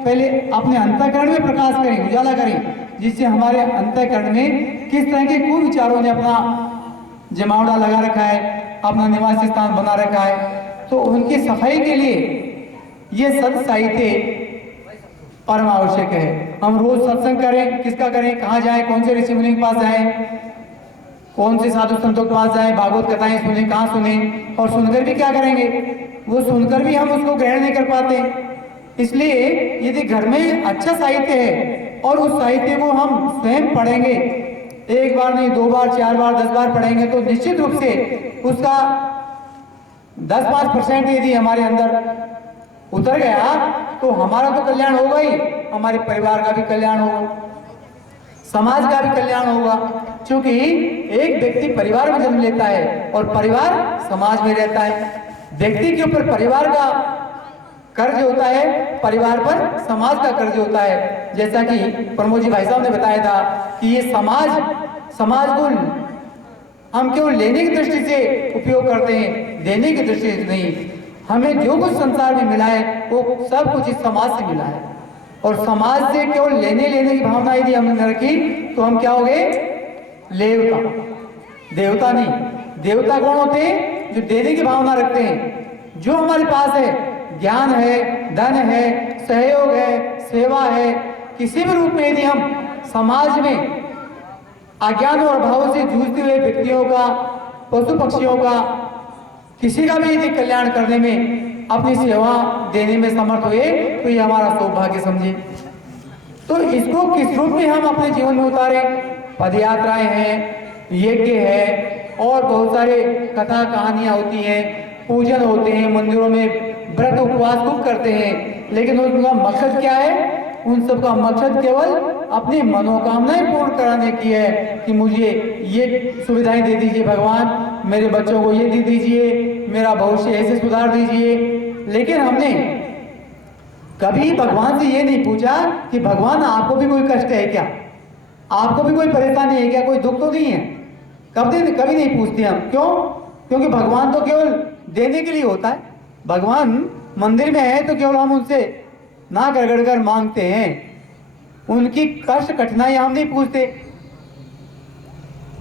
पहले अपने अंतःकरण में प्रकाश करें, उजाला करें, जिससे हमारे अंतःकरण में किस तरह के कुविचारों ने अपना जमावड़ा लगा रखा है, अपना निवास स्थान बना रखा है। तो उनकी सफाई के लिए ये सत साहित्य परम आवश्यक है। हम रोज सत्संग करें, किसका करें, कहाँ जाएं, कौन से ऋषि मुनि के पास जाएं, कौन से साधु संतों के पास जाएं, भागवत कथाएं सुने, कहाँ सुने, और सुनकर भी क्या करेंगे, वो सुनकर भी हम उसको ग्रहण नहीं कर पाते। इसलिए यदि घर में अच्छा साहित्य है और उस साहित्य को हम स्वयं पढ़ेंगे, एक बार नहीं, 2 बार, 4 बार, 10 बार पढ़ेंगे, तो निश्चित रूप से उसका 10-5% यदि हमारे अंदर उतर गया तो हमारा तो कल्याण होगा ही, हमारे परिवार का भी कल्याण होगा, समाज का भी कल्याण होगा। क्योंकि एक व्यक्ति परिवार में जन्म लेता है और परिवार समाज में रहता है। व्यक्ति के ऊपर परिवार का कर्ज होता है, परिवार पर समाज का कर्ज होता है। जैसा कि प्रमोद जी भाई साहब ने बताया था कि ये समाज को हम केवल लेने की दृष्टि से उपयोग करते हैं, देने की दृष्टि से नहीं। हमें जो कुछ संसार में मिला है वो सब कुछ इस समाज से मिला है, और समाज से केवल लेने की भावना यदि हमने रखी तो हम क्या हो गए, लेवता, देवता नहीं। देवता कौन होते हैं, जो देने की भावना रखते हैं। जो हमारे पास है, ज्ञान है, धन है, सहयोग है, सेवा है, किसी भी रूप में यदि हम समाज में अज्ञान और अभाव से जूझते हुए व्यक्तियों का, पशु पक्षियों का, किसी का भी यदि कल्याण करने में, अपनी सेवा देने में समर्थ हुए तो ये हमारा सौभाग्य समझे। तो इसको किस रूप में हम अपने जीवन में उतारें। पदयात्राएं हैं, यज्ञ है, और बहुत सारे कथा कहानियां होती हैं, पूजन होते हैं, मंदिरों में व्रत उपवास खूब करते हैं, लेकिन उनका मकसद क्या है, उन सब का मकसद केवल अपनी मनोकामनाएं पूर्ण कराने की है कि मुझे ये सुविधाएं दे दीजिए भगवान, मेरे बच्चों को ये दे दीजिए, मेरा भविष्य ऐसे सुधार दीजिए। लेकिन हमने कभी भगवान से ये नहीं पूछा कि भगवान आपको भी कोई कष्ट है क्या, आपको भी कोई परेशानी है क्या, कोई दुख तो नहीं है। कभी नहीं पूछते हम। क्यों? क्योंकि भगवान तो केवल देने के लिए होता है। भगवान मंदिर में है तो केवल हम उनसे नाक रगड़ कर मांगते हैं, उनकी कष्ट कठिनाई हम नहीं पूछते।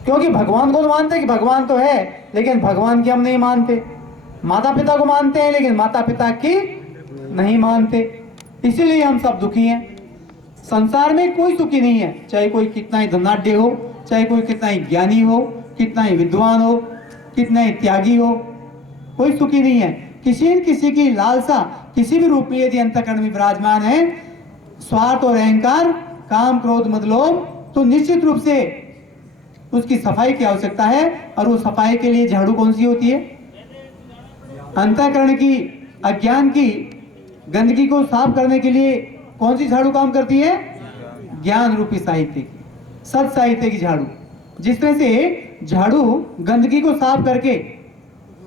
क्योंकि भगवान को तो मानते हैं कि भगवान तो है, लेकिन भगवान की हम नहीं मानते। माता पिता को मानते हैं, लेकिन माता पिता की नहीं मानते। इसीलिए हम सब दुखी हैं। संसार में कोई सुखी नहीं है, चाहे कोई कितना ही धनाढ्य हो, चाहे कोई कितना ही ज्ञानी हो, कितना ही विद्वान हो, कितना ही त्यागी हो, कोई सुखी नहीं है। किसी न किसी की लालसा किसी भी रूप में यदि अंतःकरण में विराजमान है, स्वार्थ और अहंकार, काम क्रोध मद लोभ, तो निश्चित रूप से उसकी सफाई की आवश्यकता है। और वो सफाई के लिए झाड़ू कौन सी होती है? अंतःकरण की, अज्ञान की गंदगी को साफ करने के लिए कौन सी झाड़ू काम करती है? ज्ञान रूपी साहित्य की, सत साहित्य की झाड़ू। जिस तरह से झाड़ू गंदगी को साफ करके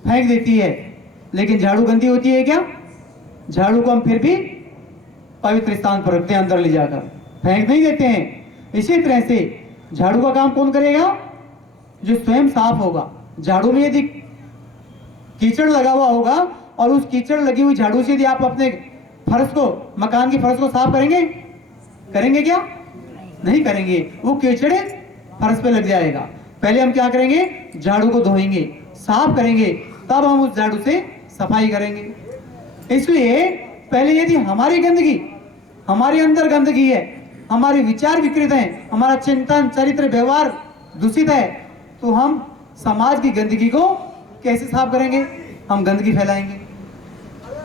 फेंक देती है, लेकिन झाड़ू गंदी होती है क्या? झाड़ू को हम फिर भी पवित्र स्थान पर रखते हैं, अंदर ले जाकर फेंक नहीं देते हैं। इसी तरह से झाड़ू का काम कौन करेगा? जो स्वयं साफ होगा। झाड़ू में यदि कीचड़ लगा हुआ होगा और उस कीचड़ लगी हुई झाड़ू से यदि आप अपने फर्श को, मकान की फर्श को साफ करेंगे क्या? नहीं करेंगे, वो कीचड़ फर्श पे लग जाएगा। पहले हम क्या करेंगे? झाड़ू को धोएंगे, साफ करेंगे, तब हम उस झाड़ू से सफाई करेंगे। इसलिए पहले यदि हमारी गंदगी, हमारे अंदर गंदगी है, हमारे विचार विकृत हैं, हमारा चिंतन चरित्र व्यवहार दूषित है, तो हम समाज की गंदगी को कैसे साफ करेंगे? हम गंदगी फैलाएंगे।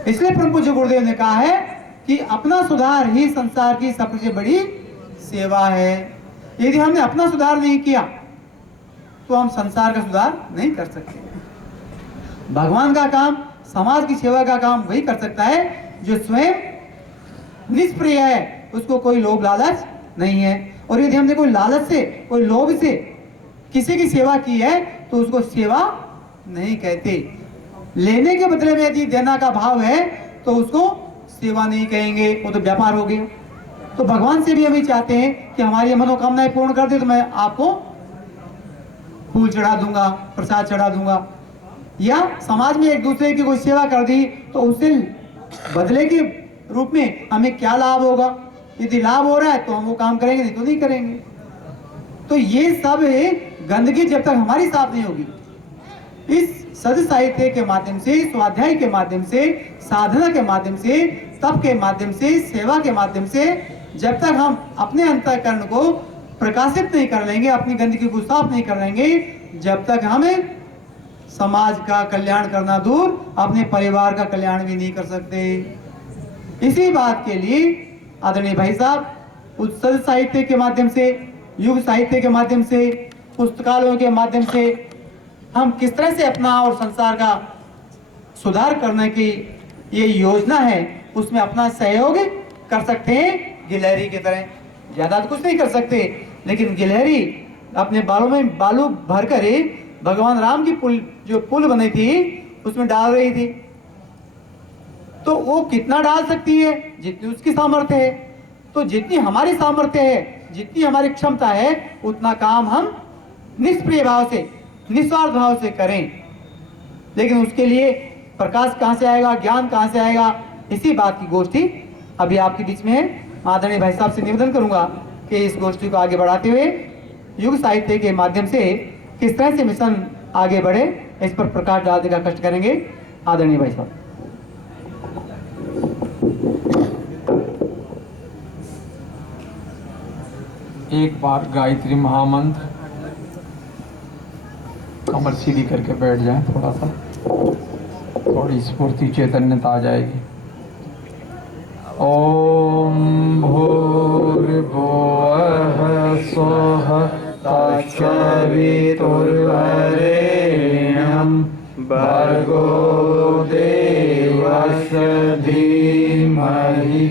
इसलिए परम पूज्य गुरुदेव ने कहा है कि अपना सुधार ही संसार की सबसे बड़ी सेवा है। यदि हमने अपना सुधार नहीं किया तो हम संसार का सुधार नहीं कर सकते। भगवान का काम, समाज की सेवा का काम वही कर सकता है जो स्वयं निष्प्रिय है, उसको कोई लोभ लालच नहीं है। और यदि हमने कोई लालच से, कोई लोभ से किसी की सेवा की है तो उसको सेवा नहीं कहते। लेने के बदले में यदि देना का भाव है तो उसको सेवा नहीं कहेंगे, वो तो व्यापार हो गया। तो भगवान से भी हम चाहते हैं कि हमारी मनोकामनाएं पूर्ण कर दे तो मैं आपको फूल चढ़ा दूंगा, प्रसाद चढ़ा दूंगा। या समाज में एक दूसरे की कोई सेवा कर दी तो उससे बदले की रूप में हमें क्या लाभ होगा। यदि लाभ हो रहा है तो हम वो काम करेंगे, नहीं तो नहीं करेंगे। तो ये सब गंदगी जब तक हमारी साफ नहीं होगी, इस सद साहित्य के माध्यम से, स्वाध्याय के माध्यम से, साधना के माध्यम से, तप के माध्यम से, सेवा के माध्यम से, जब तक हम अपने अंतःकरण को प्रकाशित नहीं कर लेंगे, अपनी गंदगी को साफ नहीं कर लेंगे, जब तक हमें समाज का कल्याण करना दूर, अपने परिवार का कल्याण भी नहीं कर सकते। इसी बात के लिए आदरणीय भाई साहब, उस सद साहित्य के माध्यम से, युग साहित्य के माध्यम से, पुस्तकालयों के माध्यम से हम किस तरह से अपना और संसार का सुधार करने की ये योजना है, उसमें अपना सहयोग कर सकते हैं। गिलहरी की तरह ज्यादा तो कुछ नहीं कर सकते, लेकिन गिलहरी अपने बालों में बालू भरकर भगवान राम की पुल बनी थी उसमें डाल रही थी। तो वो कितना डाल सकती है, जितनी उसकी सामर्थ्य है। तो जितनी हमारी सामर्थ्य है, जितनी हमारी क्षमता है, उतना काम हम निष्प्रिय भाव से, निस्वार्थ भाव से करें। लेकिन उसके लिए प्रकाश कहाँ से आएगा, ज्ञान कहाँ से आएगा, इसी बात की गोष्ठी अभी आपके बीच में है। आदरणीय भाई साहब से निवेदन करूंगा कि इस गोष्ठी को आगे बढ़ाते हुए युग साहित्य के माध्यम से किस तरह से मिशन आगे बढ़े, इस पर प्रकाश डालने का कष्ट करेंगे। आदरणीय भाई साहब। एक बार गायत्री महामंत्र, कमर सीधी करके बैठ जाएं, थोड़ा सा थोड़ी स्फूर्ति चैतन्यता आ जाएगी। ओम भूर्भुवः स्वः तत्सवितुर्वरेण्यं भर्गो देवस्य धीमहि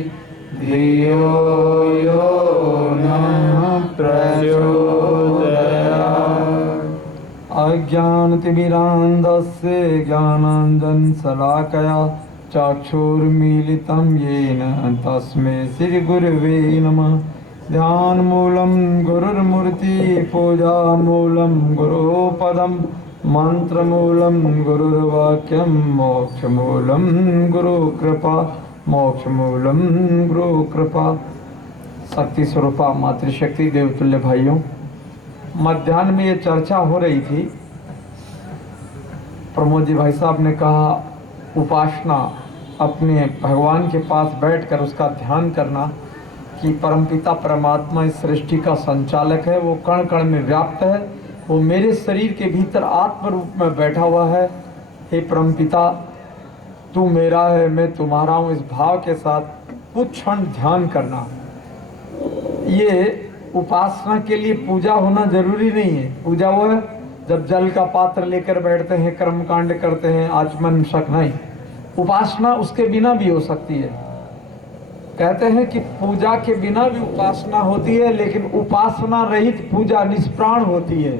धियो यो नः प्रचोदयात्। अज्ञानतिमिरान्धस्य ज्ञानाञ्जनशलाकया चक्षुर्मीलितं येन तस्मै श्रीगुरवे नमः। ध्यानमूलं गुरुर्मूर्ति, पूजामूलं गुरुपदं, मंत्रमूलं गुरुर्वाक्यं, मोक्षमूलं गुरुकृपा, मोक्षमूलं गुरुकृपा। शक्ति स्वरूपा मातृशक्ति देवतुल्य भाइयों, मध्याह्न में ये चर्चा हो रही थी। प्रमोद जी भाई साहब ने कहा उपासना, अपने भगवान के पास बैठकर उसका ध्यान करना कि परमपिता परमात्मा इस सृष्टि का संचालक है, वो कण कण में व्याप्त है, वो मेरे शरीर के भीतर आत्म रूप में बैठा हुआ है। हे परमपिता, तू मेरा है, मैं तुम्हारा हूँ, इस भाव के साथ कुछ क्षण ध्यान करना। ये उपासना के लिए पूजा होना जरूरी नहीं है। पूजा वो है जब जल का पात्र लेकर बैठते हैं, कर्मकांड करते हैं, आचमन शक नहीं। उपासना उसके बिना भी हो सकती है। कहते हैं कि पूजा के बिना भी उपासना होती है, लेकिन उपासना रहित पूजा निष्प्राण होती है।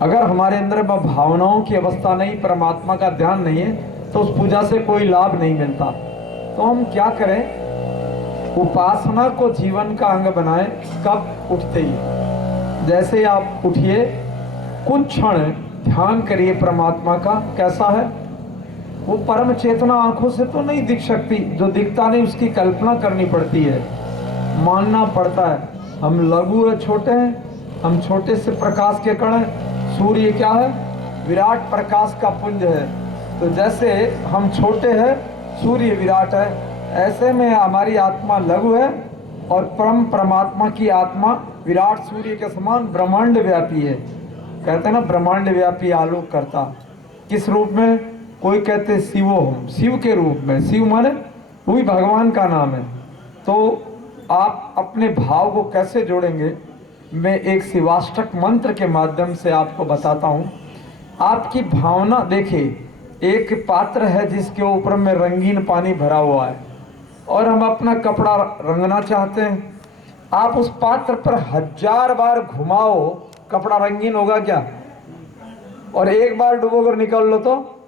अगर हमारे अंदर भावनाओं की अवस्था नहीं, परमात्मा का ध्यान नहीं है, तो उस पूजा से कोई लाभ नहीं मिलता। तो हम क्या करें? उपासना को जीवन का अंग बनाएं। कब? उठते ही। जैसे आप उठिए, कुछ क्षण ध्यान करिए परमात्मा का। कैसा है वो? परम चेतना आंखों से तो नहीं दिख सकती, जो दिखता नहीं उसकी कल्पना करनी पड़ती है, मानना पड़ता है। हम लघु है, छोटे हैं, हम छोटे से प्रकाश के कण हैं। सूर्य क्या है? विराट प्रकाश का पुंज है। तो जैसे हम छोटे हैं, सूर्य विराट है, ऐसे में हमारी आत्मा लघु है और परम परमात्मा की आत्मा विराट सूर्य के समान ब्रह्मांड व्यापी है। कहते हैं ना, ब्रह्मांड व्यापी आलोक करता। किस रूप में? कोई कहते शिवोहम, शिव के रूप में। शिव माने वही भगवान का नाम है। तो आप अपने भाव को कैसे जोड़ेंगे, मैं एक शिवाष्टक मंत्र के माध्यम से आपको बताता हूँ। आपकी भावना देखिए, एक पात्र है जिसके ऊपर में रंगीन पानी भरा हुआ है और हम अपना कपड़ा रंगना चाहते हैं। आप उस पात्र पर 1000 बार घुमाओ, कपड़ा रंगीन होगा क्या? और एक बार डुबोकर निकाल लो तो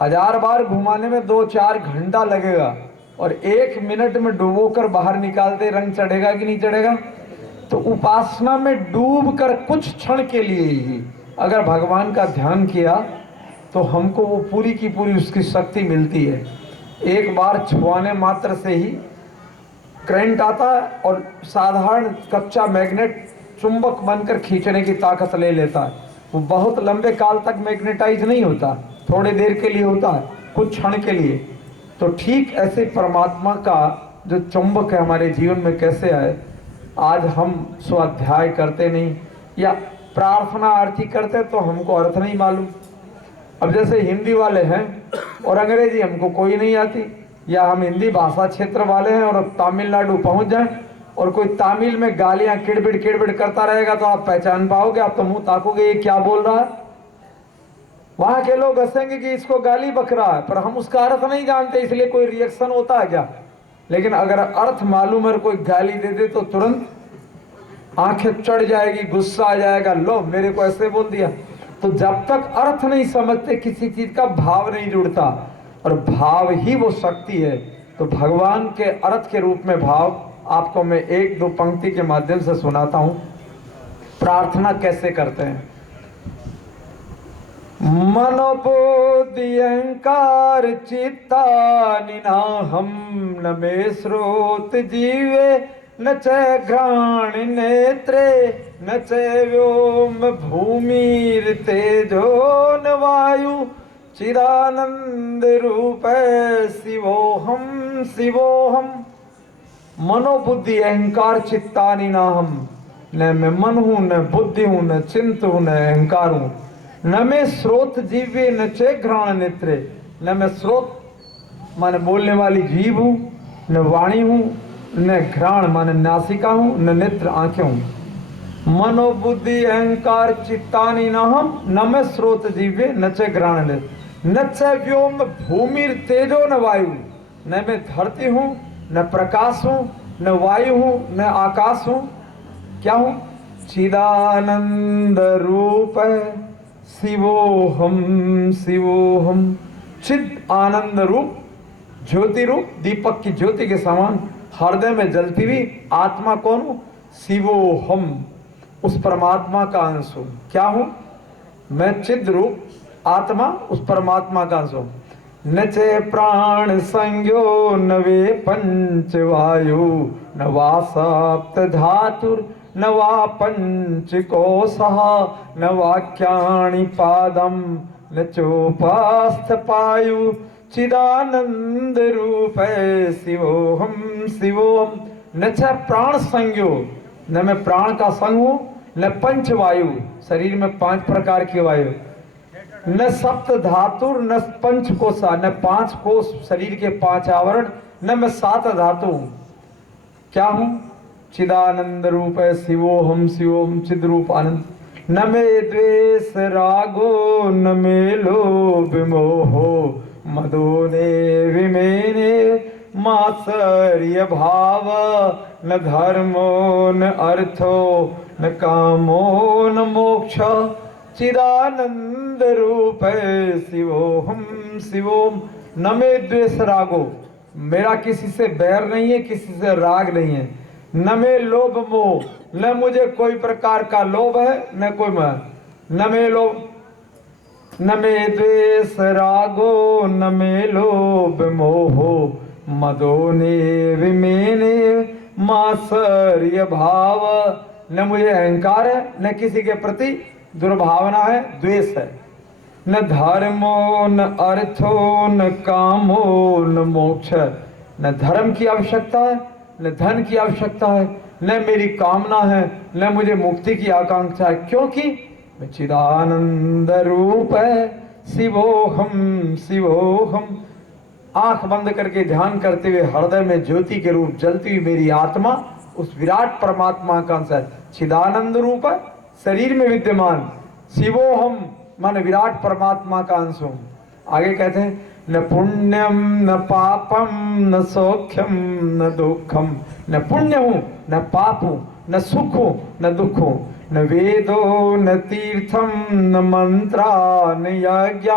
1000 बार घुमाने में 2-4 घंटा लगेगा, और 1 मिनट में डुबोकर बाहर निकालते रंग चढ़ेगा कि नहीं चढ़ेगा? तो उपासना में डूबकर कुछ क्षण के लिए ही अगर भगवान का ध्यान किया तो हमको वो पूरी की पूरी उसकी शक्ति मिलती है। एक बार छुआने मात्र से ही करंट आता है और साधारण कच्चा मैग्नेट चुंबक बनकर खींचने की ताकत ले लेता है। वो बहुत लंबे काल तक मैग्नेटाइज नहीं होता, थोड़ी देर के लिए होता है, कुछ क्षण के लिए। तो ठीक ऐसे परमात्मा का जो चुंबक है हमारे जीवन में कैसे आए, आज हम स्वाध्याय करते नहीं या प्रार्थना आरती करते तो हमको अर्थ नहीं मालूम। अब जैसे हिंदी वाले हैं और अंग्रेजी हमको कोई नहीं आती, या हम हिंदी भाषा क्षेत्र वाले हैं और अब तमिलनाडु पहुंच जाएं और कोई तमिल में गालियां किड़बिड़ किड़बिड़ करता रहेगा तो आप पहचान पाओगे, आप तो मुंह ताकोगे ये क्या बोल रहा है। वहां के लोग हंसेंगे कि इसको गाली बक रहा है, पर हम उसका अर्थ नहीं जानते इसलिए कोई रिएक्शन होता है क्या। लेकिन अगर अर्थ मालूम है, कोई गाली दे दे तो तुरंत आंखें चढ़ जाएगी, गुस्सा आ जाएगा, लो मेरे को ऐसे बोल दिया। तो जब तक अर्थ नहीं समझते किसी चीज का भाव नहीं जुड़ता, और भाव ही वो शक्ति है। तो भगवान के अर्थ के रूप में भाव आपको मैं एक दो पंक्ति के माध्यम से सुनाता हूं। प्रार्थना कैसे करते हैं। मनोबुद्धि अहंकार चित्ता निनाहम न मे स्रोत जीवे न च घ्राण नेत्रे न च व्योम भूमिर्तेजो न वायु चिदानंद रूप शिवोहम शिवोहम। मनोबुद्धि अहंकार चित्तानि नाहम, न मैं मन हूं, न बुद्धि हूं, न चिंत हूं, न अहंकार हूं। न मैं स्रोत जीवे न चे घ्राण नेत्रे, न मैं स्रोत माने बोलने वाली जीव हूं, न वाणी हूं, न घ्राण माने नासिका हूं, न नेत्र आंखें हूं। मनोबुद्धि अहंकार चित्तानि नाहम, न मैं स्रोत जीवे न चे घ्राण नेत्र, न च व्योम भूमिर तेजो न वायु। न मैं धरती हूं, न प्रकाश हूं, न वायु हूं, न आकाश हूं। क्या हूं? चिदानंद रूप शिवोहम शिवोहम। चिद आनंद रूप, ज्योति रूप, दीपक की ज्योति के समान हृदय में जलती हुई आत्मा कौन हूं? शिवोहम, उस परमात्मा का अंश हूं। क्या हूं? मैं चिद रूप आत्मा उस परमात्मा का अंश हूं। न चे प्राण संज्ञो न वे पंच वायु, न वा सप्त धातुर न वा पंच कोशः, न वाक्यानि पादम न चोपास्थ पायु चिदानंद रूप शिवोहम शिवोहम। न च प्राण संज्ञो, न मैं प्राण का संग हूं, न पंच वायु, शरीर में 5 प्रकार की वायु, न सप्त धातुर न पंच कोशा, न 5 कोश शरीर के 5 आवरण, न मैं 7 धातु हूं। क्या हूं? चिदानंद रूप है शिवोहम शिवोहम, चिद रूप आनंद। न मे द्वेष रागो न मे लोभ मोहो, मदो ने विमेने मात्सर्य भाव, न धर्मो न अर्थो न कामो न मोक्ष चिदानंद रूप शिवोहम शिवोम। न मे द्वेष रागो, मेरा किसी से बैर नहीं है, किसी से राग नहीं है। न मे लोभ मोह, न मुझे कोई प्रकार का लोभ है न कोई मोह। न मे लोभ, न मे द्वेष रागो न मे लोभ मोहो, मदो ने विमेने मात्सर्य भाव। न मुझे अहंकार है, न किसी के प्रति दुर्भावना है, द्वेष है। न धर्मो न अर्थो न कामो न मोक्ष, न धर्म की आवश्यकता है, न धन की आवश्यकता है, न मेरी कामना है, न मुझे मुक्ति की आकांक्षा है, क्योंकि मैं चिदानंद रूप है शिवोहम शिवोहम। आंख बंद करके ध्यान करते हुए हृदय में ज्योति के रूप जलती हुई मेरी आत्मा उस विराट परमात्मा का अंश है। चिदानंद रूप है, शरीर में विद्यमान। शिवोहम माने विराट परमात्मा का अंश हूं। आगे कहते हैं न पुण्यम न पापम न सौख्यम न दुखम। न पुण्य हूं, न पाप हूं, न सुख हूं, न दुख हूं। न वेदो न तीर्थम न मंत्रा न यज्ञ।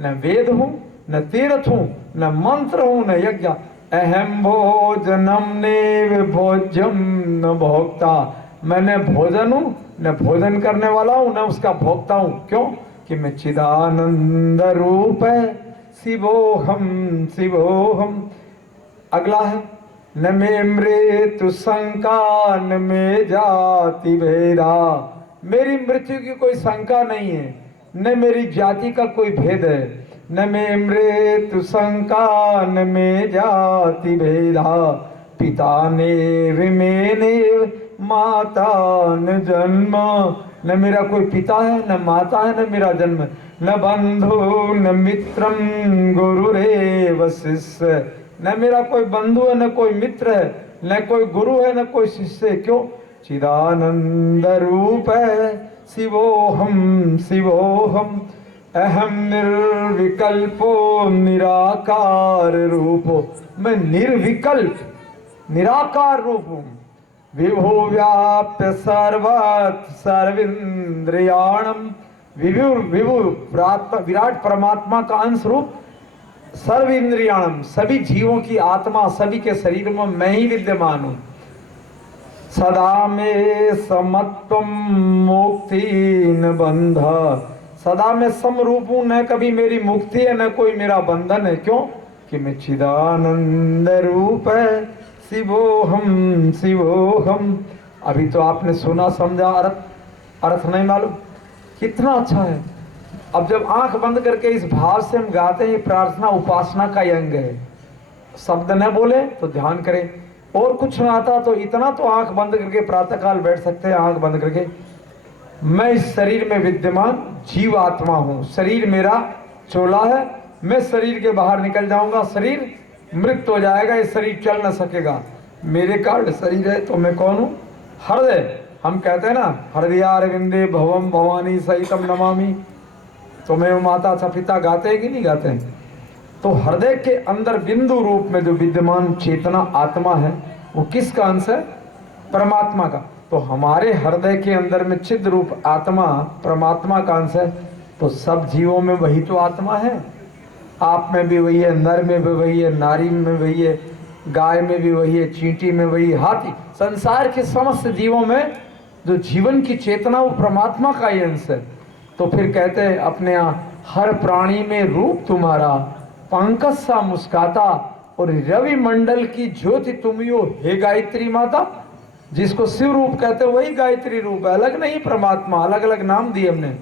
न वेद हूं, न तीर्थ हूं, न मंत्र हूं, न यज्ञ। अहम भोजनम नेव भोज्यम न भोक्ता। मैंने भोजन हूं, न भोजन करने वाला हूं, न उसका भोक्ता हूं। क्यों? कि मैं चिदानंद रूप है शिवोहम शिवोहम। अगला है न मे मृत्यु शंका न मे जाति भेदा। मेरी मृत्यु की कोई शंका नहीं है, न मेरी जाति का कोई भेद है। न मे मृत्यु शंका न मे जाति भेदा। पिता नेव मेनेव माता न जन्म। न मेरा कोई पिता है न माता है न मेरा जन्म। न बंधु न मित्रम गुरुरेव शिष्य। न मेरा कोई बंधु है न कोई मित्र है, न कोई गुरु है न कोई शिष्य। क्यों? चिदानंद रूप है शिवोहम शिवोहम। अहम निर्विकल्पो निराकार रूपो। मैं निर्विकल्प निराकार रूप हूँ। विभु व्याप्य सर्वत्र सर्वेन्द्रियाणम। विभु विभु विराट परमात्मा का अंश रूप सर्व इंद्रियाणम, सभी जीवों की आत्मा, सभी के शरीर में मैं ही विद्यमान हूं। सदा में समत्वम मुक्ति न बंध। सदा में समरूप हूं, न कभी मेरी मुक्ति है न कोई मेरा बंधन है। क्यों? कि मैं चिदानंद रूप है शिवोहम शिवोहम। अभी तो आपने सुना समझा, अर्थ नहीं मालूम, कितना अच्छा है। अब जब आंख बंद करके इस भाव से हम गाते हैं, प्रार्थना उपासना का अंग है। शब्द न बोले तो ध्यान करें, और कुछ ना आता तो इतना तो आंख बंद करके प्रातःकाल बैठ सकते हैं आंख बंद करके। मैं इस शरीर में विद्यमान जीव आत्मा हूं। शरीर मेरा चोला है, मैं शरीर के बाहर निकल जाऊंगा, शरीर मृत हो जाएगा, ये शरीर चल न सकेगा। मेरे कारण शरीर है तो मैं कौन हूं? हृदय। हम कहते हैं ना, हृदयारविंदे भवम भवानी सहितम नमामि। तो मैं माता सा पिता गाते हैं कि नहीं गाते हैं? तो हृदय के अंदर बिंदु रूप में जो विद्यमान चेतना आत्मा है, वो किसका अंश है? परमात्मा का। तो हमारे हृदय के अंदर में चिद रूप आत्मा परमात्मा का अंश है। तो सब जीवों में वही तो आत्मा है। आप में भी वही है, नर में भी वही है, नारी में वही है, गाय में भी वही है, चींटी में वही, हाथी, संसार के समस्त जीवों में जो जीवन की चेतना वो परमात्मा का ही अंश है। तो फिर कहते हैं अपने यहाँ, हर प्राणी में रूप तुम्हारा, पंकज सा मुस्काता, और रवि मंडल की ज्योति तुम ही हो हे गायत्री माता। जिसको शिव रूप कहते हैं वही गायत्री रूप है, अलग नहीं परमात्मा, अलग अलग नाम दिए हमने।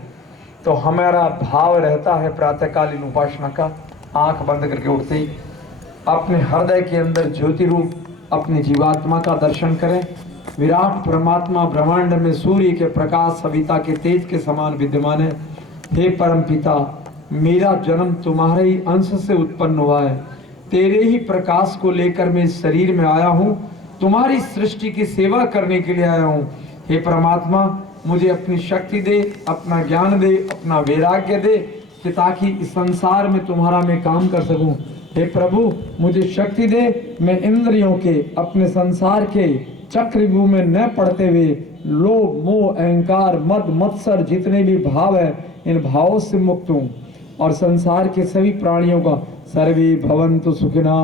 तो हमारा भाव रहता है प्रातःकालीन उपासना का, आंख बंद करके उठते ही अपने हृदय के अंदर ज्योति रूप अपनी जीवात्मा का दर्शन करें। विराट परमात्मा ब्रह्मांड में सूर्य के प्रकाश सविता के तेज के समान विद्यमान है। हे परम पिता, मेरा जन्म तुम्हारे ही अंश से उत्पन्न हुआ है। तेरे ही प्रकाश को लेकर मैं इस शरीर में आया हूँ, तुम्हारी सृष्टि की सेवा करने के लिए आया हूँ। हे परमात्मा, मुझे अपनी शक्ति दे, अपना ज्ञान दे, अपना वैराग्य दे, कि ताकि इस संसार में तुम्हारा मैं काम कर सकूं। हे प्रभु, मुझे शक्ति दे, मैं इंद्रियों के अपने संसार के चक्रव्यूह में न पड़ते हुए लोभ मोह अहंकार मद मत्सर जितने भी भाव है, इन भावों से मुक्त हूँ। और संसार के सभी प्राणियों का सर्वे भवन्तु सुखिना,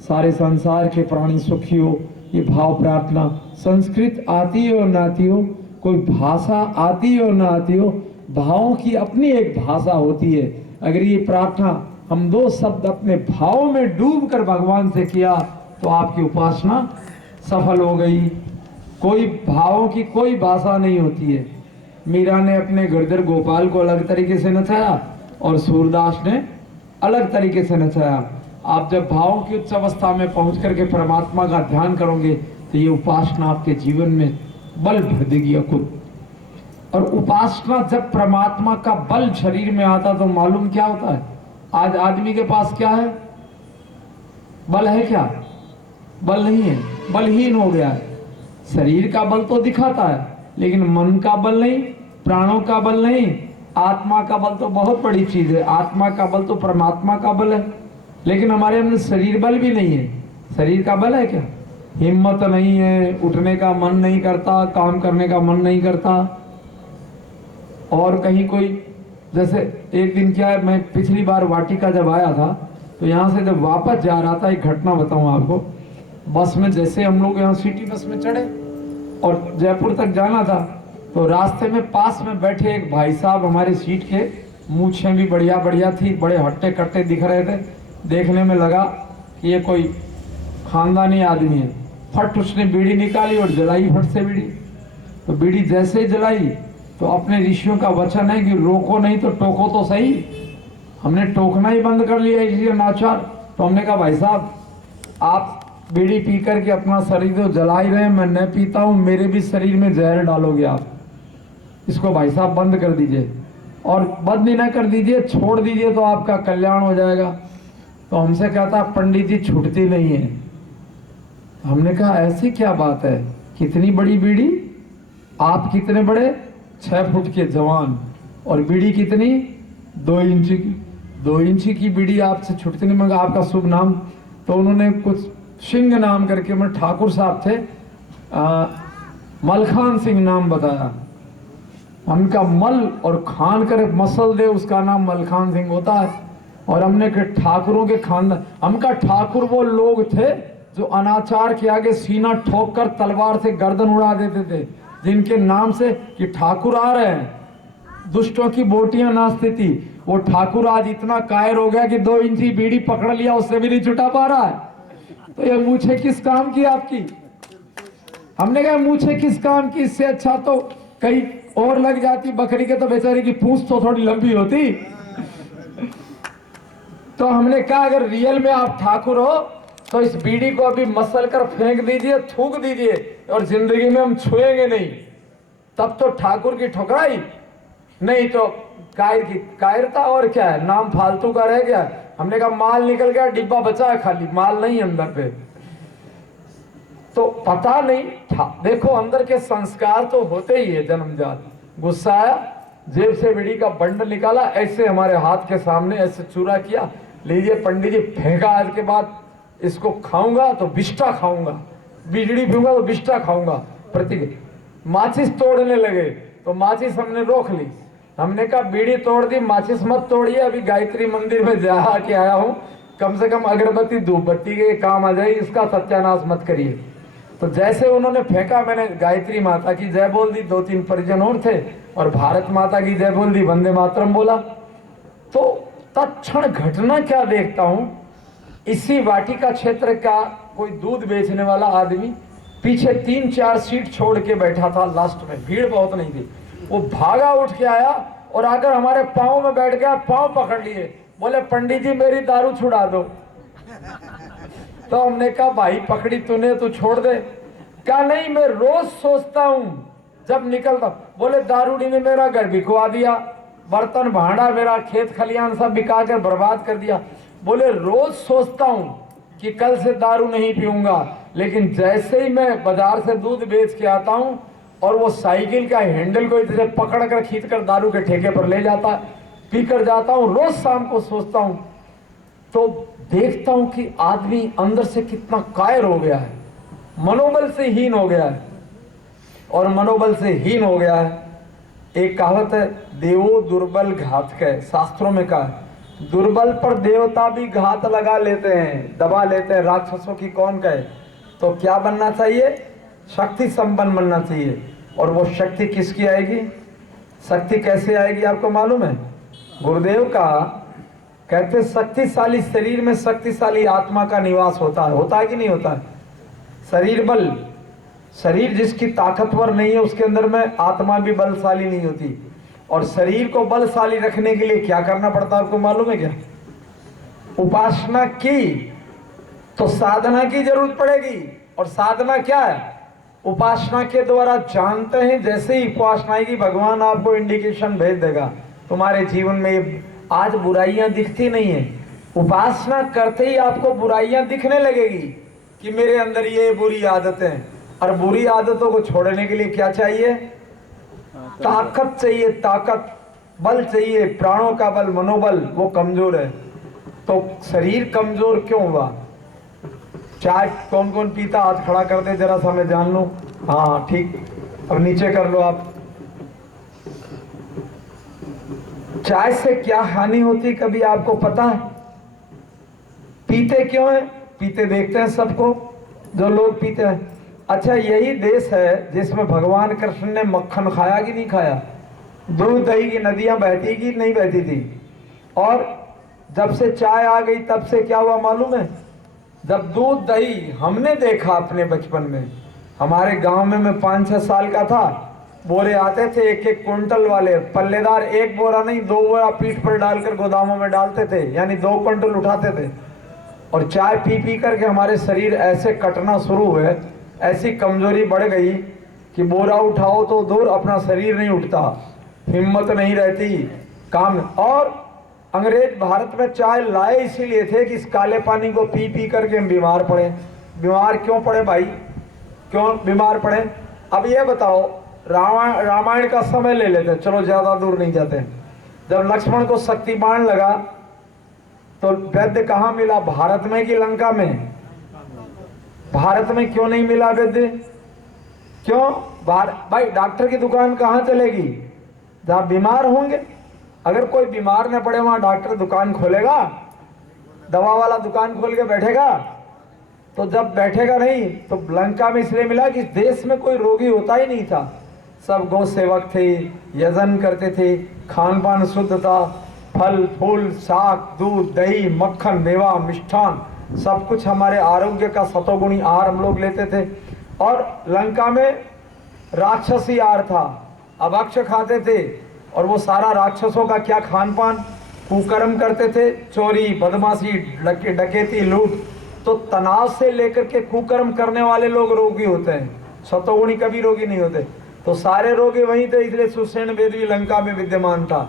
सारे संसार के प्राणी सुखी हो, ये भाव प्रार्थना। संस्कृत आती हो ना आती हो, कोई भाषा आती हो ना आती हो, भावों की अपनी एक भाषा होती है। अगर ये प्रार्थना हम दो शब्द अपने भाव में डूब कर भगवान से किया तो आपकी उपासना सफल हो गई। कोई भावों की कोई भाषा नहीं होती है। मीरा ने अपने गिरधर गोपाल को अलग तरीके से नचाया और सूरदास ने अलग तरीके से नचाया। आप जब भावों की उच्च अवस्था में पहुंच करके परमात्मा का ध्यान करोगे तो ये उपासना आपके जीवन में बल भर देगी अकुत। और उपासना जब परमात्मा का बल शरीर में आता तो मालूम क्या होता है? आज आदमी के पास क्या है? बल है क्या? बल नहीं है, बलहीन हो गया है। शरीर का बल तो दिखाता है, लेकिन मन का बल नहीं, प्राणों का बल नहीं, आत्मा का बल तो बहुत बड़ी चीज है। आत्मा का बल तो परमात्मा का बल है, लेकिन हमारे अंदर शरीर बल भी नहीं है। शरीर का बल है क्या? हिम्मत नहीं है, उठने का मन नहीं करता, काम करने का मन नहीं करता। और कहीं कोई, जैसे एक दिन क्या है, मैं पिछली बार वाटिका जब आया था तो यहाँ से जब वापस जा रहा था, एक घटना बताऊँ आपको। बस में जैसे हम लोग यहाँ सिटी बस में चढ़े और जयपुर तक जाना था, तो रास्ते में पास में बैठे एक भाई साहब हमारे सीट के मूछें भी बढ़िया बढ़िया थी, बड़े हट्टे कट्टे दिख रहे थे। देखने में लगा कि ये कोई खानदानी आदमी है। फट उसने बीड़ी निकाली और जलाई फट से बीड़ी। तो बीड़ी जैसे ही जलाई तो अपने ऋषियों का वचन है कि रोको नहीं तो टोको तो सही। हमने टोकना ही बंद कर लिया इसलिए नाचार। तो हमने कहा भाई साहब, आप बीड़ी पी करके अपना शरीर तो जला ही रहे हैं, मैं न पीता हूँ, मेरे भी शरीर में जहर डालोगे आप, इसको भाई साहब बंद कर दीजिए। और बंद ही ना कर दीजिए, छोड़ दीजिए तो आपका कल्याण हो जाएगा। तो हमसे कहता पंडित जी छूटती नहीं है। हमने कहा ऐसी क्या बात है, कितनी बड़ी बीड़ी, आप कितने बड़े 6 फुट के जवान, और बीड़ी कितनी 2 इंच की। 2 इंच की बीड़ी आपसे छूटती नहीं। मगर आपका शुभ नाम? तो उन्होंने कुछ सिंह नाम करके, मैं ठाकुर साहब थे, मलखान सिंह नाम बताया। उनका मल और खान कर मसल दे, उसका नाम मलखान सिंह होता है। और हमने के ठाकुरों के खानदान, हमका ठाकुर वो लोग थे जो अनाचार के आगे सीना ठोक कर तलवार से गर्दन उड़ा देते थे, जिनके नाम से कि ठाकुर आ रहे हैं, दुष्टों की बोटियां नाचती थी। वो ठाकुर आज इतना कायर हो गया कि 2 इंची बीड़ी पकड़ लिया, उससे भी नहीं छुटा पा रहा है। तो ये मूछे किस काम की आपकी? हमने कहा मूछे किस काम की, इससे अच्छा तो कहीं और लग जाती। बकरी के तो बेचारे की पूंछ तो थोड़ी लंबी होती। तो हमने कहा अगर रियल में आप ठाकुर हो तो इस बीड़ी को अभी मसल कर फेंक दीजिए, थूक दीजिए, और जिंदगी में हम छुएंगे नहीं। तब तो ठाकुर की ठुकराई, नहीं तो कायर की कायरता। और क्या है, नाम फालतू का रह गया। हमने कहा माल निकल गया, डिब्बा बचा है खाली, माल नहीं अंदर पे। तो पता नहीं था, देखो अंदर के संस्कार तो होते ही है जन्मजात। गुस्सा आया, जेब से बीड़ी का बंडल निकाला, ऐसे हमारे हाथ के सामने ऐसे चूरा किया, लीजिए पंडित जी, फेंका। आज के बाद इसको खाऊंगा तो बिष्टा खाऊंगा, बीड़ी पीऊंगा तो बिष्टा खाऊंगा। प्रतीक माचिस तोड़ने लगे तो माचिस हमने रोक ली। हमने कहा बीड़ी तोड़ दी, माचिस मत तोड़िए, अभी गायत्री मंदिर में जा के आया हूँ, कम से कम अगरबत्ती धूप बत्ती के काम आ जाए, इसका सत्यानाश मत करिए। तो जैसे उन्होंने फेंका, मैंने गायत्री माता की जय बोल दी, 2-3 परिजन और थे, और भारत माता की जय बोल दी, वंदे मातरम बोला। तो तत्क्षण घटना क्या देखता हूं, इसी वाटिका क्षेत्र का कोई दूध बेचने वाला आदमी पीछे 3-4 सीट छोड़ के बैठा था, लास्ट में भीड़ बहुत नहीं थी, वो भागा उठ के आया और आकर हमारे पाँव में बैठ गया, पाँव पकड़ लिए, बोले पंडित जी मेरी दारू छुड़ा दो। तो हमने कहा भाई पकड़ी तूने, तू छोड़ दे। कहा नहीं, मैं रोज सोचता हूं जब निकलता। बोले दारूडी ने मेरा घर बिकवा दिया, बर्तन भांडा, मेरा खेत खलियान सब बिका कर बर्बाद कर दिया। बोले रोज सोचता हूं कि कल से दारू नहीं पीऊंगा, लेकिन जैसे ही मैं बाजार से दूध बेच के आता हूं और वो साइकिल का हैंडल को इधर पकड़ कर खींच कर दारू के ठेके पर ले जाता, पी कर जाता हूं, रोज शाम को सोचता हूं। तो देखता हूं कि आदमी अंदर से कितना कायर हो गया है, मनोबल से हीन हो गया है। और मनोबल से हीन हो गया है, एक कहावत है, देवो दुर्बल घात है, शास्त्रों में कहा है, दुर्बल पर देवता भी घात लगा लेते हैं, दबा लेते हैं, राक्षसों की कौन कहे। तो क्या बनना चाहिए, शक्ति संपन्न बनना चाहिए। और वो शक्ति किसकी आएगी, शक्ति कैसे आएगी आपको मालूम है? गुरुदेव का कहते शक्तिशाली शरीर में शक्तिशाली आत्मा का निवास होता है कि नहीं होता है? शरीर बल, शरीर जिसकी ताकतवर नहीं है उसके अंदर में आत्मा भी बलशाली नहीं होती। और शरीर को बलशाली रखने के लिए क्या करना पड़ता है आपको मालूम है क्या? उपासना की तो साधना की जरूरत पड़ेगी। और साधना क्या है? उपासना के द्वारा जानते हैं, जैसे ही उपासना आएगी भगवान आपको इंडिकेशन भेज देगा, तुम्हारे जीवन में आज बुराइयां दिखती नहीं है, उपासना करते ही आपको बुराइयां दिखने लगेगी कि मेरे अंदर ये बुरी आदतें। और बुरी आदतों को छोड़ने के लिए क्या चाहिए? ताकत चाहिए, ताकत, बल चाहिए, प्राणों का बल, मनोबल वो कमजोर है। तो शरीर कमजोर क्यों हुआ? चाय कौन कौन पीता, हाथ खड़ा कर दे जरा सा मैं जान लूं। हाँ ठीक, अब नीचे कर लो आप। चाय से क्या हानि होती कभी आपको पता है? पीते क्यों है? पीते देखते हैं सबको, जो लोग पीते हैं। अच्छा, यही देश है जिसमें भगवान कृष्ण ने मक्खन खाया कि नहीं खाया? दूध दही की नदियां बहती कि नहीं बहती थी। और जब से चाय आ गई तब से क्या हुआ मालूम है? जब दूध दही हमने देखा अपने बचपन में, हमारे गांव में मैं 5-6 साल का था, बोरे आते थे एक एक कुंटल वाले, पल्लेदार, एक बोरा नहीं 2 बोरा पीठ पर डालकर गोदामों में डालते थे, यानी 2 कुंटल उठाते थे। और चाय पी पी करके हमारे शरीर ऐसे कटना शुरू हुए, ऐसी कमजोरी बढ़ गई कि बोरा उठाओ तो दूर, अपना शरीर नहीं उठता, हिम्मत नहीं रहती काम। और अंग्रेज भारत में चाय लाए इसीलिए थे कि इस काले पानी को पी पी करके हम बीमार पड़े। बीमार क्यों पड़े भाई, क्यों बीमार पड़े? अब ये बताओ, रामायण का समय ले लेते, चलो ज्यादा दूर नहीं जाते। जब लक्ष्मण को शक्ति बाण लगा तो वैद्य कहाँ मिला? भारत में कि लंका में? भारत में क्यों नहीं मिला वैद्य? क्यों? भाई डॉक्टर की दुकान कहाँ चलेगी? जहाँ बीमार होंगे। अगर कोई बीमार न पड़े वहां डॉक्टर दुकान खोलेगा? दवा वाला दुकान खोल के बैठेगा? तो जब बैठेगा नहीं तो लंका में इसलिए मिला कि देश में कोई रोगी होता ही नहीं था, सब गौ सेवक थे, यजन करते थे, खान पान शुद्ध था, फल फूल साग दूध दही मक्खन मेवा मिष्ठान सब कुछ हमारे आरोग्य का सतोगुणी आहार हम लोग लेते थे। और लंका में राक्षसी आहार था, अभक्ष खाते थे। और वो सारा राक्षसों का क्या खान पान, कुकर्म करते थे, चोरी बदमाशी डकैती लूट। तो तनाव से लेकर के कुकर्म करने वाले लोग रोगी होते हैं, सतोगुणी कभी रोगी नहीं होते। तो सारे रोगी वहीं थे, इसलिए सुषेण वेद भी लंका में विद्यमान था।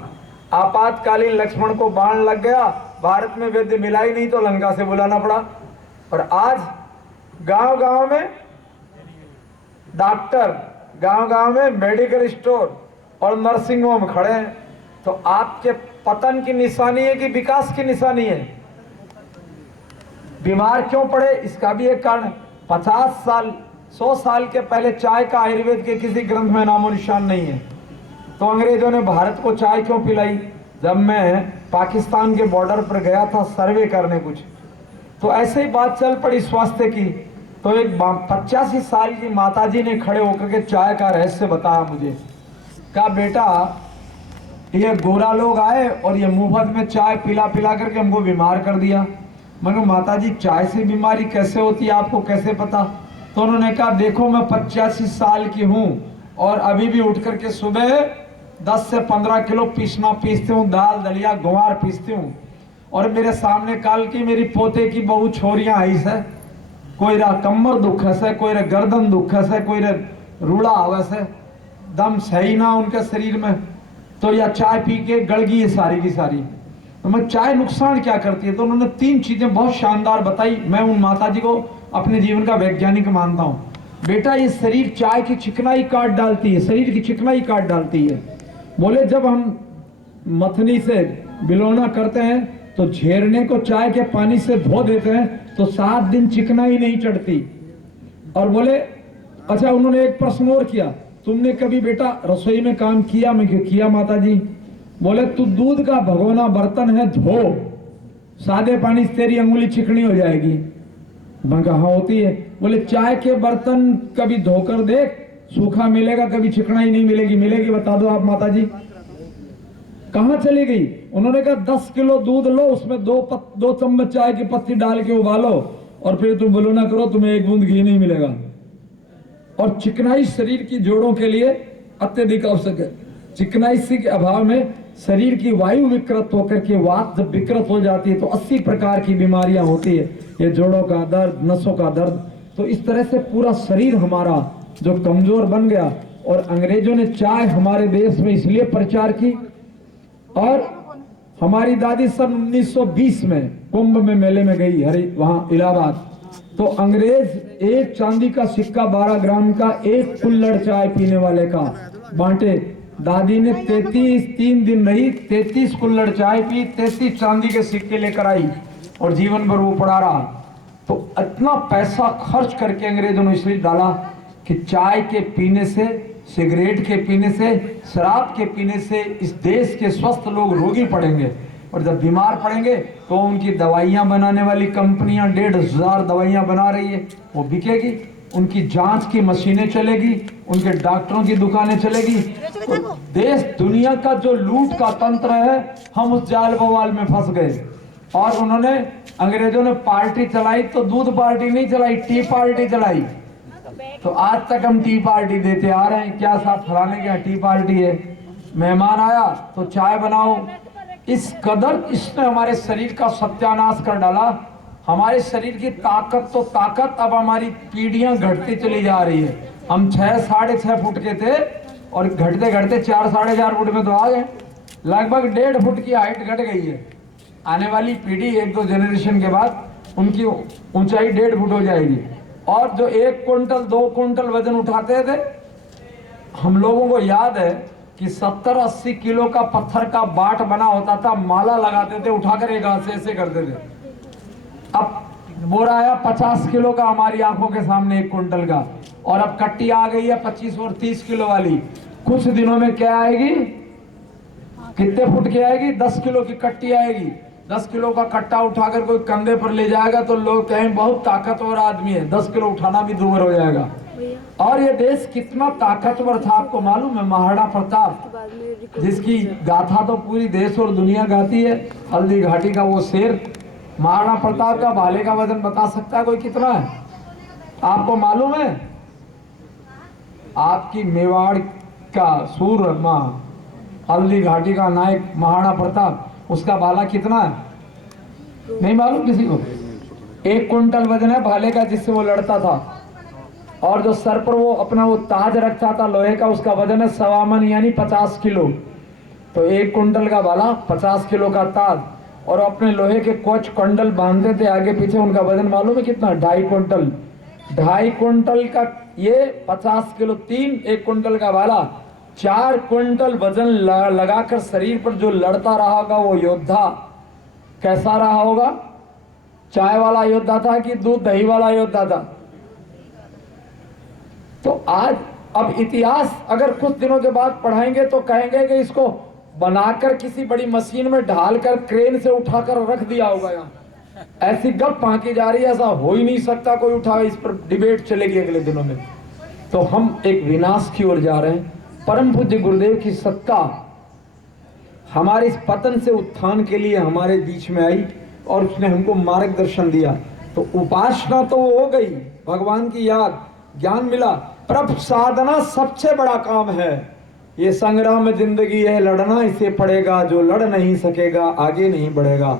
आपातकालीन लक्ष्मण को बाण लग गया, भारत में वैद्य मिला ही नहीं तो लंका से बुलाना पड़ा। और आज गांव गांव में डॉक्टर, गांव गांव में मेडिकल स्टोर और नर्सिंग होम खड़े हैं। तो आपके पतन की निशानी है कि विकास की निशानी है? बीमार क्यों पड़े इसका भी एक कारण, 50 साल 100 साल के पहले चाय का आयुर्वेद के किसी ग्रंथ में नामो निशान नहीं है। तो अंग्रेजों ने भारत को चाय क्यों पिलाई? जब मैं पाकिस्तान के बॉर्डर पर गया था सर्वे करने कुछ, तो ऐसे ही बात चल पड़ी स्वास्थ्य की। तो एक 85 साल की माताजी ने खड़े होकर के चाय का रहस्य बताया मुझे। कहा बेटा ये गोरा लोग आए और ये मुफ्त में चाय पिला पिला करके हमको बीमार कर दिया। मैंने माताजी चाय से बीमारी कैसे होती है आपको कैसे पता? तो उन्होंने कहा देखो मैं 85 साल की हूँ और अभी भी उठ करके सुबह 10 से 15 किलो पीसती हूँ, दाल दलिया गुवार पीसती हूँ। और मेरे सामने काल की मेरी पोते की बहु छोरियां आई से, कोई रा कमर दुख है, कोई रा गर्दन दुख है, कोई रा रूड़ा आवे से, दम सही ना उनके शरीर में। तो या चाय पी के गड़गी है सारी की सारी। तो मैं चाय नुकसान क्या करती है? तो उन्होंने 3 चीजें बहुत शानदार बताई। मैं उन माताजी को अपने जीवन का वैज्ञानिक मानता हूँ। बेटा ये शरीर चाय की चिकनाई काट डालती है, शरीर की चिकनाई काट डालती है। बोले जब हम मथनी से बिलोना करते हैं तो झेरने को चाय के पानी से धो देते हैं तो 7 दिन चिकनाई नहीं चढ़ती। और बोले अच्छा, उन्होंने एक प्रश्न और किया, तुमने कभी बेटा रसोई में काम किया? मैं किया माताजी। बोले तू दूध का भगोना बर्तन है, धो, सादे पानी से तेरी अंगुली चिकनी हो जाएगी। मैं कहा हाँ होती है। बोले चाय के बर्तन कभी धोकर देख, सूखा मिलेगा कभी चिकनाई नहीं मिलेगी। मिलेगी बता दो आप माताजी। कहाँ चली गई? उन्होंने कहा 10 किलो दूध लो, उसमें 2 चम्मच चाय की पत्ती डाल के उबालो और फिर तुम बिलोना करो, तुम्हें 1 बूंद घी नहीं मिलेगा। और चिकनाई शरीर की जोड़ों के लिए अत्यधिक आवश्यक है। चिकनाई के अभाव में शरीर की वायु विकृत होकर के वात जब विकृत हो जाती है तो 80 प्रकार की बीमारियां होती है, ये जोड़ों का दर्द, नसों का दर्द। तो इस तरह से पूरा शरीर हमारा जो कमजोर बन गया। और अंग्रेजों ने चाय हमारे देश में इसलिए प्रचार की। और हमारी दादी सन 1920 में कुंभ में मेले में गई, वहां इलाहाबाद। तो अंग्रेज एक चांदी का सिक्का 12 ग्राम का एक कुल्हड़ चाय पीने वाले का बांटे। दादी ने 3 दिन रही, 33 कुल्हड़ चाय पी, 33 चांदी के सिक्के लेकर आई और जीवन भर वो पड़ा रहा। तो इतना पैसा खर्च करके अंग्रेजों ने इसलिए डाला कि चाय के पीने से, सिगरेट के पीने से, शराब के पीने से इस देश के स्वस्थ लोग रोगी पड़ेंगे। और जब बीमार पड़ेंगे तो उनकी दवाइयां बनाने वाली कंपनियां 1,500 दवाइयां बना रही है, वो बिकेगी। उनकी जांच की मशीनें चलेगी, उनके डॉक्टरों की दुकानें चलेगी। तो देश दुनिया का जो लूट का तंत्र है, हम उस जाल बवाल में फंस गए। और उन्होंने, अंग्रेजों ने पार्टी चलाई तो दूध पार्टी नहीं चलाई, टी पार्टी चलाई। तो आज तक हम टी पार्टी देते आ रहे हैं। क्या साथ फलाने क्या टी पार्टी है, मेहमान आया तो चाय बनाओ। इस कदर इसने हमारे शरीर का सत्यानाश कर डाला। हमारे शरीर की ताकत तो ताकत, अब हमारी पीढ़ियां घटती चली जा रही है। हम 6 साढ़े 6 फुट के थे और घटते घटते 4 साढ़े 4 फुट में तो आ गए। लगभग 1.5 फुट की हाइट घट गई है। आने वाली पीढ़ी 1-2 जनरेशन के बाद उनकी ऊंचाई 1.5 फुट हो जाएगी। और जो 1 क्विंटल 2 क्विंटल वजन उठाते थे, हम लोगों को याद है कि 70-80 किलो का पत्थर का बाट बना होता था, माला लगाते थे, उठाकर एक हाथ से ऐसे करते थे। अब बोरा आया 50 किलो का हमारी आंखों के सामने, 1 क्विंटल का। और अब कट्टी आ गई है 25 और 30 किलो वाली। कुछ दिनों में क्या आएगी, कितने फुट की आएगी, 10 किलो की कट्टी आएगी। 10 किलो का कट्टा उठाकर कोई कंधे पर ले जाएगा तो लोग कहें बहुत ताकतवर आदमी है। 10 किलो उठाना भी दूभर हो जाएगा। और ये देश कितना ताकतवर था आपको मालूम है? महाराणा प्रताप, जिसकी गाथा तो पूरी देश और दुनिया गाती है, हल्दी घाटी का वो शेर। महाराणा प्रताप का भाले का वजन बता सकता है कोई कितना है? आपको मालूम है? आपकी मेवाड़ का सूरमा, हल्दी घाटी का नायक महाराणा प्रताप, उसका भाला कितना है? नहीं मालूम किसी को? 1 क्विंटल वजन है भाले का जिससे वो लड़ता था। और जो सर पर वो अपना वो ताज रखता था लोहे का, उसका वजन है 1.25 मन यानी 50 किलो। तो 1 क्विंटल का भाला, 50 किलो का ताज। और अपने लोहे के कोच कंडल बांधते थे आगे पीछे, उनका वजन मालूम है कितना? 2.5 क्विंटल। 2.5 क्विंटल का ये 50 किलो, 1 क्विंटल का भाला, 4 क्विंटल वजन लगाकर शरीर पर जो लड़ता रहा होगा वो योद्धा कैसा रहा होगा? चाय वाला योद्धा था कि दूध दही वाला योद्धा था? तो आज अब इतिहास अगर कुछ दिनों के बाद पढ़ाएंगे तो कहेंगे कि इसको बनाकर किसी बड़ी मशीन में ढालकर क्रेन से उठाकर रख दिया होगा। यहाँ ऐसी गप फांकी जा रही है, ऐसा हो ही नहीं सकता कोई उठा। इस पर डिबेट चलेगी अगले दिनों में। तो हम एक विनाश की ओर जा रहे हैं। परम पूज्य गुरुदेव की सत्ता हमारे इस पतन से उत्थान के लिए हमारे बीच में आई और उसने हमको मार्गदर्शन दिया। तो उपासना तो हो गई, भगवान की याद, ज्ञान मिला, पर अब साधना सबसे बड़ा काम है। ये संग्राम जिंदगी है, लड़ना इसे पड़ेगा, जो लड़ नहीं सकेगा आगे नहीं बढ़ेगा।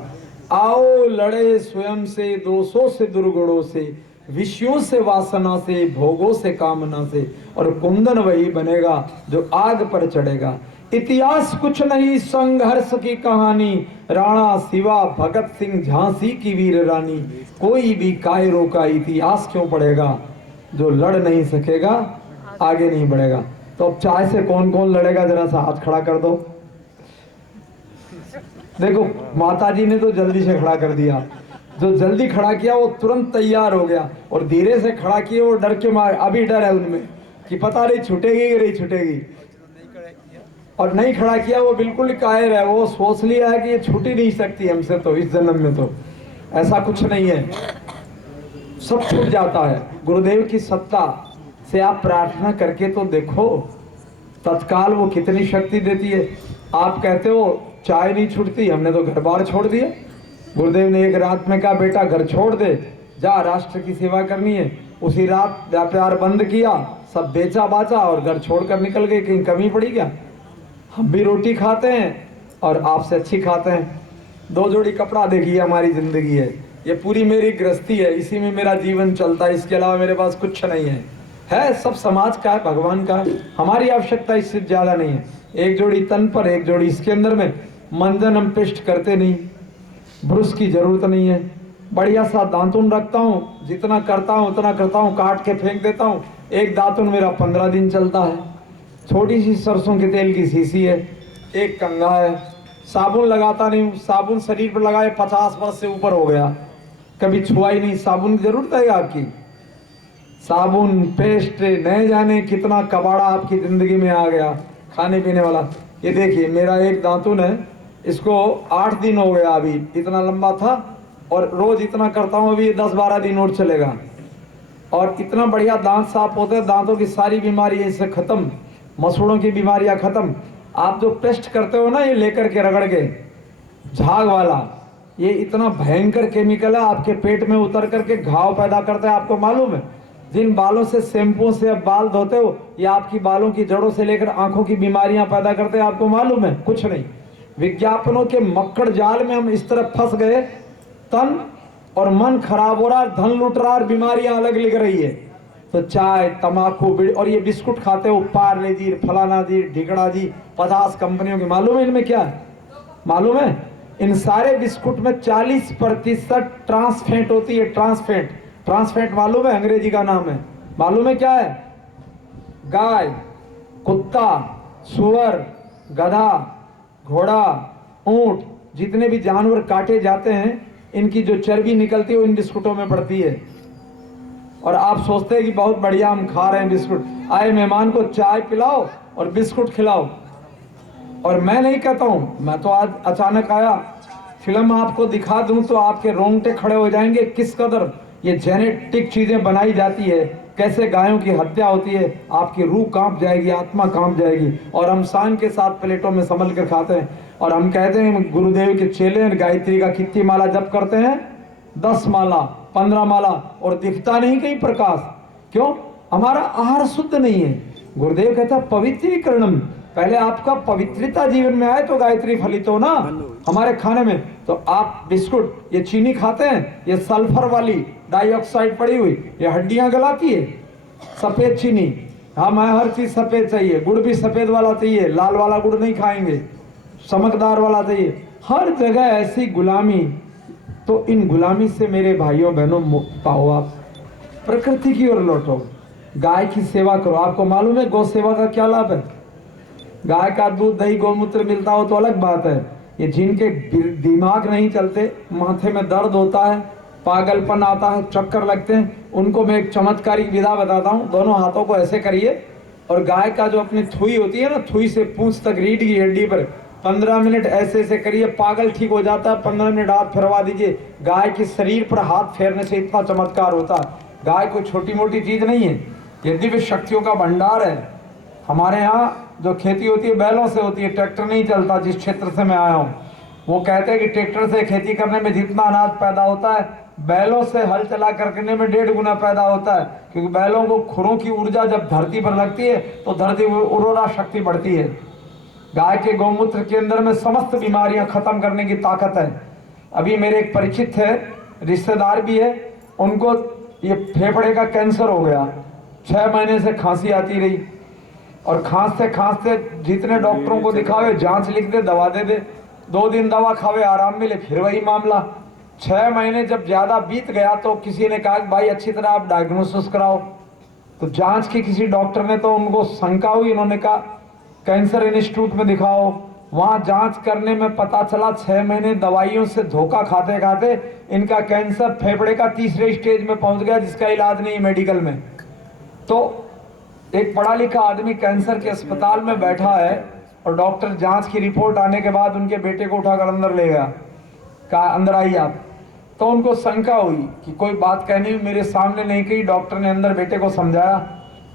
आओ लड़े स्वयं से, दोषों से, दुर्गुणों से, विषयों से, वासना से, भोगों से, कामना से, और कुंदन वही बनेगा जो आग पर चढ़ेगा। इतिहास कुछ नहीं, संघर्ष की कहानी, राणा शिवा, भगत सिंह, झांसी की वीर रानी। कोई भी कायरों का इतिहास क्यों पढ़ेगा, जो लड़ नहीं सकेगा आगे नहीं बढ़ेगा। तो अब चाय से कौन कौन लड़ेगा, जरा सा हाथ खड़ा कर दो। देखो माताजी ने तो जल्दी से खड़ा कर दिया। जो जल्दी खड़ा किया वो तुरंत तैयार हो गया, और धीरे से खड़ा किए वो डर के मारे, अभी डर है उनमें कि पता नहीं छूटेगी कि नहीं छूटेगी। और नहीं खड़ा किया वो बिल्कुल कायर है, वो सोच लिया है कि ये छूट ही नहीं सकती हमसे, तो इस जन्म में तो ऐसा कुछ नहीं है, सब छूट जाता है। गुरुदेव की सत्ता से आप प्रार्थना करके तो देखो, तत्काल वो कितनी शक्ति देती है। आप कहते हो चाय नहीं छूटती, हमने तो घर बार छोड़ दिया। गुरुदेव ने एक रात में कहा बेटा घर छोड़ दे, जा राष्ट्र की सेवा करनी है। उसी रात व्यापार बंद किया, सब बेचा बाचा और घर छोड़कर निकल गए। कहीं कमी पड़ी क्या? हम भी रोटी खाते हैं और आपसे अच्छी खाते हैं। 2 जोड़ी कपड़ा देखिए हमारी जिंदगी है, ये पूरी मेरी गृहस्थी है, इसी में मेरा जीवन चलता है, इसके अलावा मेरे पास कुछ नहीं है सब समाज का है, भगवान का है, हमारी आवश्यकता इससे ज्यादा नहीं है। 1 जोड़ी तन पर, 1 जोड़ी इसके अंदर में। मंजन हम पेस्ट करते नहीं, ब्रश की जरूरत नहीं है। बढ़िया सा दातुन रखता हूँ, जितना करता हूँ उतना करता हूँ, काट के फेंक देता हूँ। एक दातुन मेरा 15 दिन चलता है। छोटी सी सरसों के तेल की शीशी है, एक कंघा है। साबुन लगाता नहीं हूँ, साबुन शरीर पर लगाए 50 वर्ष से ऊपर हो गया, कभी छुआ ही नहीं। साबुन की जरूरत है आपकी? साबुन, पेस्ट, नहीं जाने कितना कबाड़ा आपकी जिंदगी में आ गया खाने पीने वाला। ये देखिए मेरा एक दातुन है, इसको 8 दिन हो गया, अभी इतना लंबा था और रोज इतना करता हूँ, अभी 10-12 दिन और चलेगा। और इतना बढ़िया दांत साफ होते हैं, दांतों की सारी बीमारियां इससे खत्म, मसूड़ों की बीमारियां खत्म। आप जो पेस्ट करते हो ना ये लेकर के रगड़ के झाग वाला, ये इतना भयंकर केमिकल है, आपके पेट में उतर करके घाव पैदा करता है। आपको मालूम है जिन बालों से शैम्पू से आप बाल धोते हो ये आपकी बालों की जड़ों से लेकर आंखों की बीमारियां पैदा करते हैं। आपको मालूम है? कुछ नहीं। विज्ञापनों के मक्कड़ जाल में हम इस तरह फंस गए, तन और मन खराब हो रहा है, धन लुट रहा है, बीमारियां अलग लिख रही है। तो चाय, तमाकू, बीड़ी और ये बिस्कुट खाते हो, पार्ले जी, फलाना जी, ढिकड़ा जी, 50 कंपनियों की। मालूम है इनमें क्या है? मालूम है इन सारे बिस्कुट में 40% ट्रांसफैट होती है। ट्रांसफैट, ट्रांसफैट मालूम है? अंग्रेजी का नाम है। मालूम है क्या है? गाय, कुत्ता, सुअर, गधा, घोड़ा, ऊंट, जितने भी जानवर काटे जाते हैं इनकी जो चर्बी निकलती है वो इन बिस्कुटों में पड़ती है। और आप सोचते हैं कि बहुत बढ़िया हम खा रहे हैं बिस्कुट। आए मेहमान को चाय पिलाओ और बिस्कुट खिलाओ। और मैं नहीं कहता हूं, मैं तो आज अचानक आया, फिल्म आपको दिखा दूं तो आपके रोंगटे खड़े हो जाएंगे। किस कदर ये जेनेटिक चीजें बनाई जाती है, कैसे गायों की हत्या होती है, आपकी रूह कांप जाएगी, आत्मा कांप जाएगी। और हम शान के साथ प्लेटों में संभल कर खाते हैं। और हम कहते हैं गुरुदेव के चेले गायत्री का कितनी माला जप करते हैं? 10 माला, 15 माला, और दिखता नहीं कहीं प्रकाश। क्यों? हमारा आहार शुद्ध नहीं है। गुरुदेव कहता है पवित्रीकरणम, पहले आपका पवित्रता जीवन में आए तो गायत्री फलित हो ना हमारे खाने में। तो आप बिस्कुट, ये चीनी खाते हैं, ये सल्फर वाली डाइऑक्साइड पड़ी हुई, ये हड्डियां गलाती है। सफेद चीनी, हमें हर चीज सफेद चाहिए, गुड़ भी सफेद वाला चाहिए, लाल वाला गुड़ नहीं खाएंगे, चमकदार वाला चाहिए। हर जगह ऐसी गुलामी। तो इन गुलामी से मेरे भाइयों बहनों मुक्त पाओ, आप प्रकृति की ओर लौटो, गाय की सेवा करो। आपको मालूम है गौ सेवा का क्या लाभ है? गाय का दूध, दही, गौमूत्र मिलता हो तो अलग बात है। ये जिनके दिमाग नहीं चलते, माथे में दर्द होता है, पागलपन आता है, चक्कर लगते हैं, उनको मैं एक चमत्कारिक विधा बताता हूँ। दोनों हाथों को ऐसे करिए और गाय का जो अपनी थुई होती है ना, थुई से पूंछ तक रीढ़ की हड्डी पर 15 मिनट ऐसे ऐसे करिए, पागल ठीक हो जाता है। 15 मिनट हाथ फेरवा दीजिए। गाय के शरीर पर हाथ फेरने से इतना चमत्कार होता है। गाय कोई छोटी मोटी चीज नहीं है, ये दिव्य शक्तियों का भंडार है। हमारे यहाँ जो खेती होती है बैलों से होती है, ट्रैक्टर नहीं चलता। जिस क्षेत्र से मैं आया हूँ वो कहते हैं कि ट्रैक्टर से खेती करने में जितना अनाज पैदा होता है, बैलों से हल चला करने में 1.5 गुना पैदा होता है। क्योंकि बैलों को खुरों की ऊर्जा जब धरती पर लगती है तो धरती उर्वरा शक्ति बढ़ती है। गाय के गौमूत्र के अंदर में समस्त बीमारियां खत्म करने की ताकत है। अभी मेरे एक परिचित है, रिश्तेदार भी है, उनको ये फेफड़े का कैंसर हो गया। 6 महीने से खांसी आती रही और खांसते खांसते जितने डॉक्टरों को दिखावे, जांच लिख दे, दवा दे दे, 2 दिन दवा खावे, आराम मिले, फिर वही मामला। 6 महीने जब ज्यादा बीत गया तो किसी ने कहा भाई अच्छी तरह आप डायग्नोसिस कराओ। तो जांच की किसी डॉक्टर ने तो उनको शंका हुई, उन्होंने कहा कैंसर इंस्टीट्यूट में दिखाओ। वहां जांच करने में पता चला 6 महीने दवाइयों से धोखा खाते खाते इनका कैंसर फेफड़े का 3रे स्टेज में पहुंच गया, जिसका इलाज नहीं है मेडिकल में। तो एक पढ़ा लिखा आदमी कैंसर के अस्पताल में बैठा है और डॉक्टर जांच की रिपोर्ट आने के बाद उनके बेटे को उठाकर अंदर ले गया, कहा अंदर आइए आप। तो उनको शंका हुई कि कोई बात कहनी मेरे सामने नहीं कही। डॉक्टर ने अंदर बेटे को समझाया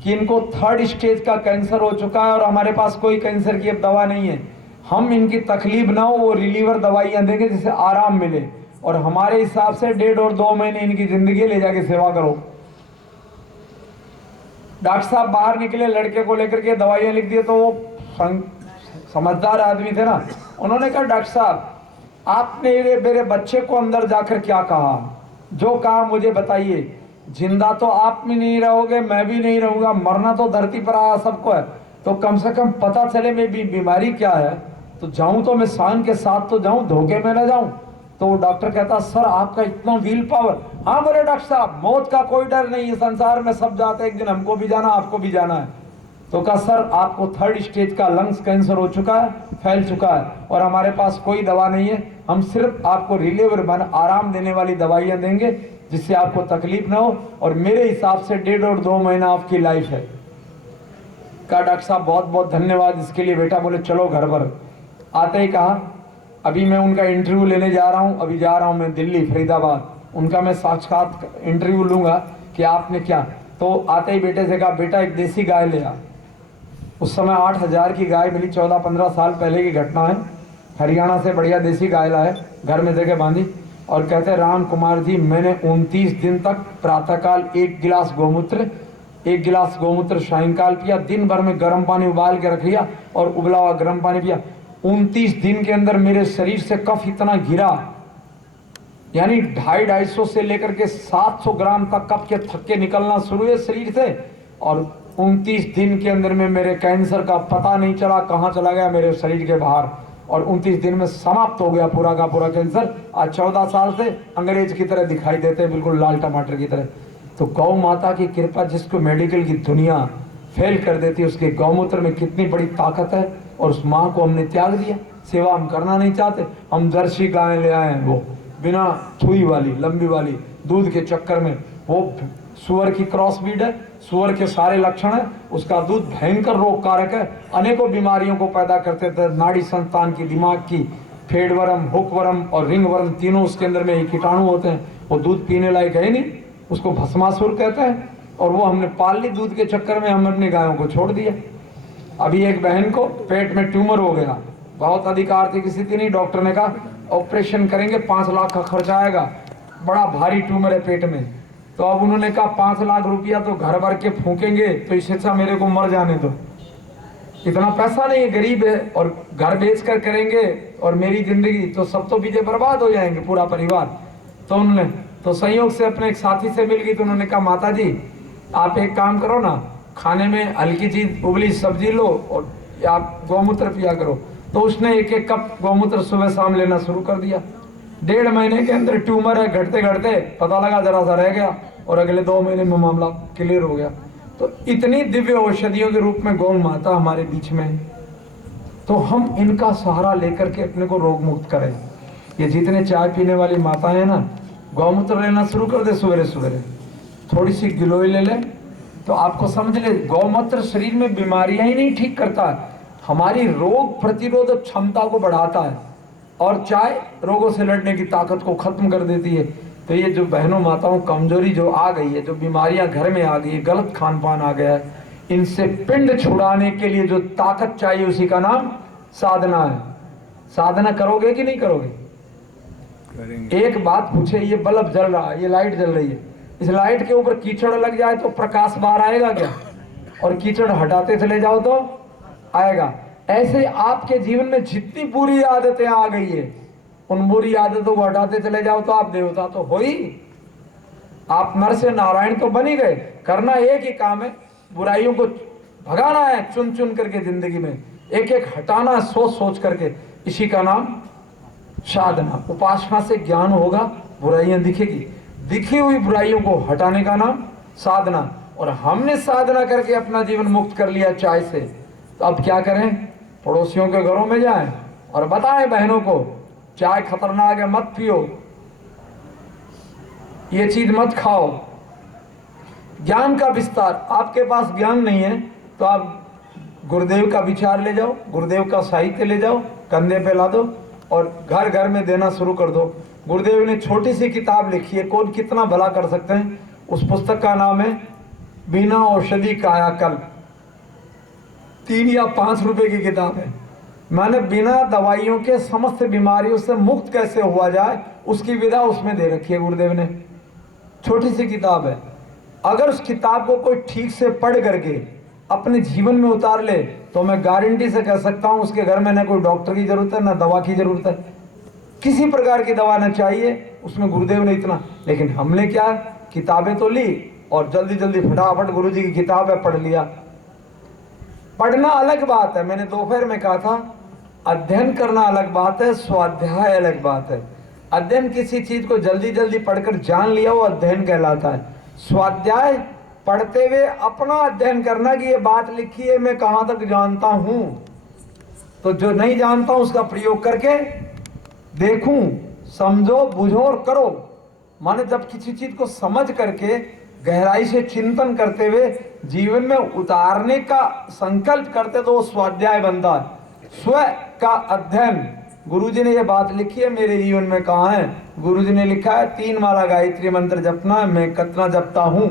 कि इनको 3rd स्टेज का कैंसर हो चुका है और हमारे पास कोई कैंसर की अब दवा नहीं है। हम इनकी तकलीफ ना हो वो रिलीवर दवाइयां देंगे जिससे आराम मिले, और हमारे हिसाब से 1.5 और 2 महीने इनकी जिंदगी ले जाके सेवा करो। डॉक्टर साहब बाहर निकले, लड़के को लेकर के दवाइयां लिख दिए। तो वो समझदार आदमी थे ना, उन्होंने कहा डॉक्टर साहब आपने मेरे बच्चे को अंदर जाकर क्या कहा? जो कहा मुझे बताइए। जिंदा तो आप भी नहीं रहोगे, मैं भी नहीं रहूंगा, मरना तो धरती पर आया सबको है, तो कम से कम पता चले मेरी बीमारी क्या है, तो जाऊं तो मैं शान के साथ तो जाऊं, धोखे में ना जाऊं। तो वो डॉक्टर कहता सर आपका इतना विल पावर। हाँ बोले डॉक्टर साहब मौत का कोई डर नहीं है, संसार में सब जाते, एक दिन हमको भी जाना, आपको भी जाना है। तो कहा सर आपको 3rd स्टेज का लंग्स कैंसर हो चुका है, फैल चुका है, और हमारे पास कोई दवा नहीं है। हम सिर्फ आपको रिलीवर आराम देने वाली दवाइयां देंगे जिससे आपको तकलीफ ना हो, और मेरे हिसाब से 1.5 और 2 महीना आपकी लाइफ है। कहा डॉक्टर साहब बहुत बहुत धन्यवाद इसके लिए बेटा। बोले चलो घर पर। आते ही कहा अभी मैं उनका इंटरव्यू लेने जा रहा हूँ, अभी जा रहा हूँ मैं दिल्ली फरीदाबाद, उनका मैं साक्षात इंटरव्यू लूंगा कि आपने क्या। तो आते ही बेटे से कहा, बेटा एक देसी गाय ले आ। उस समय 8,000 की गाय मिली, 14-15 साल पहले की घटना है। हरियाणा से बढ़िया देसी गाय लाए, घर में देके बांधी और कहते राम कुमार जी, मैंने 29 दिन तक प्रातःकाल 1 गिलास गोमूत्र सायंकाल पिया, दिन भर में गर्म पानी उबाल के रख लिया और उबला हुआ गर्म पानी पिया। 29 दिन के अंदर मेरे शरीर से कफ इतना गिरा, यानी 250-250 से लेकर के 700 ग्राम तक कफ के थक्के निकलना शुरू हुए शरीर से। और 29 दिन के अंदर में मेरे कैंसर का पता नहीं चला कहाँ चला गया मेरे शरीर के बाहर, और 29 दिन में समाप्त हो गया पूरा का पूरा कैंसर। आज 14 साल से अंग्रेज की तरह दिखाई देते हैं, बिल्कुल लाल टमाटर की तरह। तो गौ माता की कृपा, जिसको मेडिकल की दुनिया फेल कर देती है, उसके गौमूत्र में कितनी बड़ी ताकत है। और उस माँ को हमने त्याग दिया, सेवा हम करना नहीं चाहते। हम जर्सी गायें ले आए हैं, वो बिना छुई वाली लंबी वाली, दूध के चक्कर में। वो सुअर की क्रॉस ब्रीड है, सुअर के सारे लक्षण है, उसका दूध भयंकर रोग कारक है, अनेकों बीमारियों को पैदा करते थे, नाड़ी संतान की, दिमाग की, फेडवर्म, हुकवर्म और रिंगवर्म, तीनों उसके अंदर में एक कीटाणु होते हैं। वो दूध पीने लायक है नहीं, उसको भस्मासुर कहते हैं। और वो हमने पाल ली, दूध के चक्कर में हम अपनी गायों को छोड़ दिया। अभी एक बहन को पेट में ट्यूमर हो गया, बहुत अधिक आर्थिक स्थिति नहीं, डॉक्टर ने कहा ऑपरेशन करेंगे, 5 लाख का खर्चा आएगा, बड़ा भारी ट्यूमर है पेट में। तो अब उन्होंने कहा 5 लाख रुपया तो घर भर के फूकेंगे, तो इससे अच्छा मेरे को मर जाने दो, इतना पैसा नहीं है, गरीब है, और घर बेच कर करेंगे और मेरी जिंदगी तो सब तो पीछे बर्बाद हो जाएंगे, पूरा परिवार। तो उन्होंने तो संयोग से अपने एक साथी से मिल गई, तो उन्होंने कहा माता जी आप एक काम करो ना, खाने में हल्की चीज उबली सब्जी लो और आप गौमूत्र पिया करो। तो उसने 1-1 कप गौमूत्र सुबह शाम लेना शुरू कर दिया। 1.5 महीने के अंदर ट्यूमर है, घटते घटते पता लगा जरा सा रह गया, और अगले 2 महीने में मामला क्लियर हो गया। तो इतनी दिव्य औषधियों के रूप में गौ माता हमारे बीच में है, तो हम इनका सहारा लेकर के अपने को रोग मुक्त करें। ये जितने चाय पीने वाली माता है ना, गौमूत्र लेना शुरू कर दे सवेरे सवेरे, थोड़ी सी गिलोय ले ले, तो आपको समझ ले गौमूत्र शरीर में बीमारियां ही नहीं ठीक करता है, हमारी रोग प्रतिरोधक क्षमता को बढ़ाता है, और चाय रोगों से लड़ने की ताकत को खत्म कर देती है। तो ये जो बहनों माताओं कमजोरी जो आ गई है, जो बीमारियां घर में आ गई है, गलत खान पान आ गया है, इनसे पिंड छुड़ाने के लिए जो ताकत चाहिए उसी का नाम साधना है। साधना करोगे कि नहीं करोगे? एक बात पूछे, ये बल्ब जल रहा है, ये लाइट जल रही है, इस लाइट के ऊपर कीचड़ लग जाए तो प्रकाश बाहर आएगा क्या? और कीचड़ हटाते चले जाओ तो आएगा। ऐसे आपके जीवन में जितनी बुरी आदतें आ गई है, उन बुरी आदतों को हटाते चले जाओ तो आप देवता तो हो ही, आप नर से नारायण तो बन ही गए। करना एक ही काम है, बुराइयों को भगाना है चुन चुन करके, जिंदगी में एक एक हटाना है सोच सोच करके, इसी का नाम साधना। उपासना से ज्ञान होगा, बुराइयां दिखेगी, दिखी हुई बुराइयों को हटाने का नाम साधना। और हमने साधना करके अपना जीवन मुक्त कर लिया चाय से, तो अब क्या करें? पड़ोसियों के घरों में जाएं और बताएं बहनों को चाय खतरनाक है, मत पियो, ये चीज मत खाओ। ज्ञान का विस्तार, आपके पास ज्ञान नहीं है तो आप गुरुदेव का विचार ले जाओ, गुरुदेव का साहित्य ले जाओ, कंधे पे ला दो और घर घर में देना शुरू कर दो। गुरुदेव ने छोटी सी किताब लिखी है, कौन कितना भला कर सकते हैं, उस पुस्तक का नाम है बिना औषधि कायाकल्प। 3 या 5 रुपए की किताब है। मैंने बिना दवाइयों के समस्त बीमारियों से मुक्त कैसे हुआ जाए उसकी विधा उसमें दे रखी है गुरुदेव ने। छोटी सी किताब है, अगर उस किताब को कोई ठीक से पढ़ करके अपने जीवन में उतार ले तो मैं गारंटी से कह सकता हूं उसके घर में न कोई डॉक्टर की जरूरत है, न दवा की जरूरत है, किसी प्रकार की दवा न चाहिए। उसमें गुरुदेव ने इतना, लेकिन हमने क्या किताबें तो ली और जल्दी जल्दी फटाफट गुरुजी की किताब है पढ़ लिया। पढ़ना अलग बात है, मैंने दोपहर में कहा था, अध्ययन करना अलग बात है, स्वाध्याय अलग बात है। अध्ययन किसी चीज को जल्दी जल्दी पढ़कर जान लिया वो अध्ययन कहलाता है। स्वाध्याय पढ़ते हुए अपना अध्ययन करना कि ये बात लिखी है मैं कहां तक जानता हूं, तो जो नहीं जानता हूं उसका प्रयोग करके देखूं, समझो, बुझो और करो। माने जब किसी चीज को समझ करके गहराई से चिंतन करते हुए जीवन में उतारने का संकल्प करते तो वो स्वाध्याय बनता है। स्व का अध्ययन, गुरुजी ने ये बात लिखी है मेरे जीवन में कहा है, गुरुजी ने लिखा है 3 माला गायत्री मंत्र जपना है, मैं कितना जपता हूं।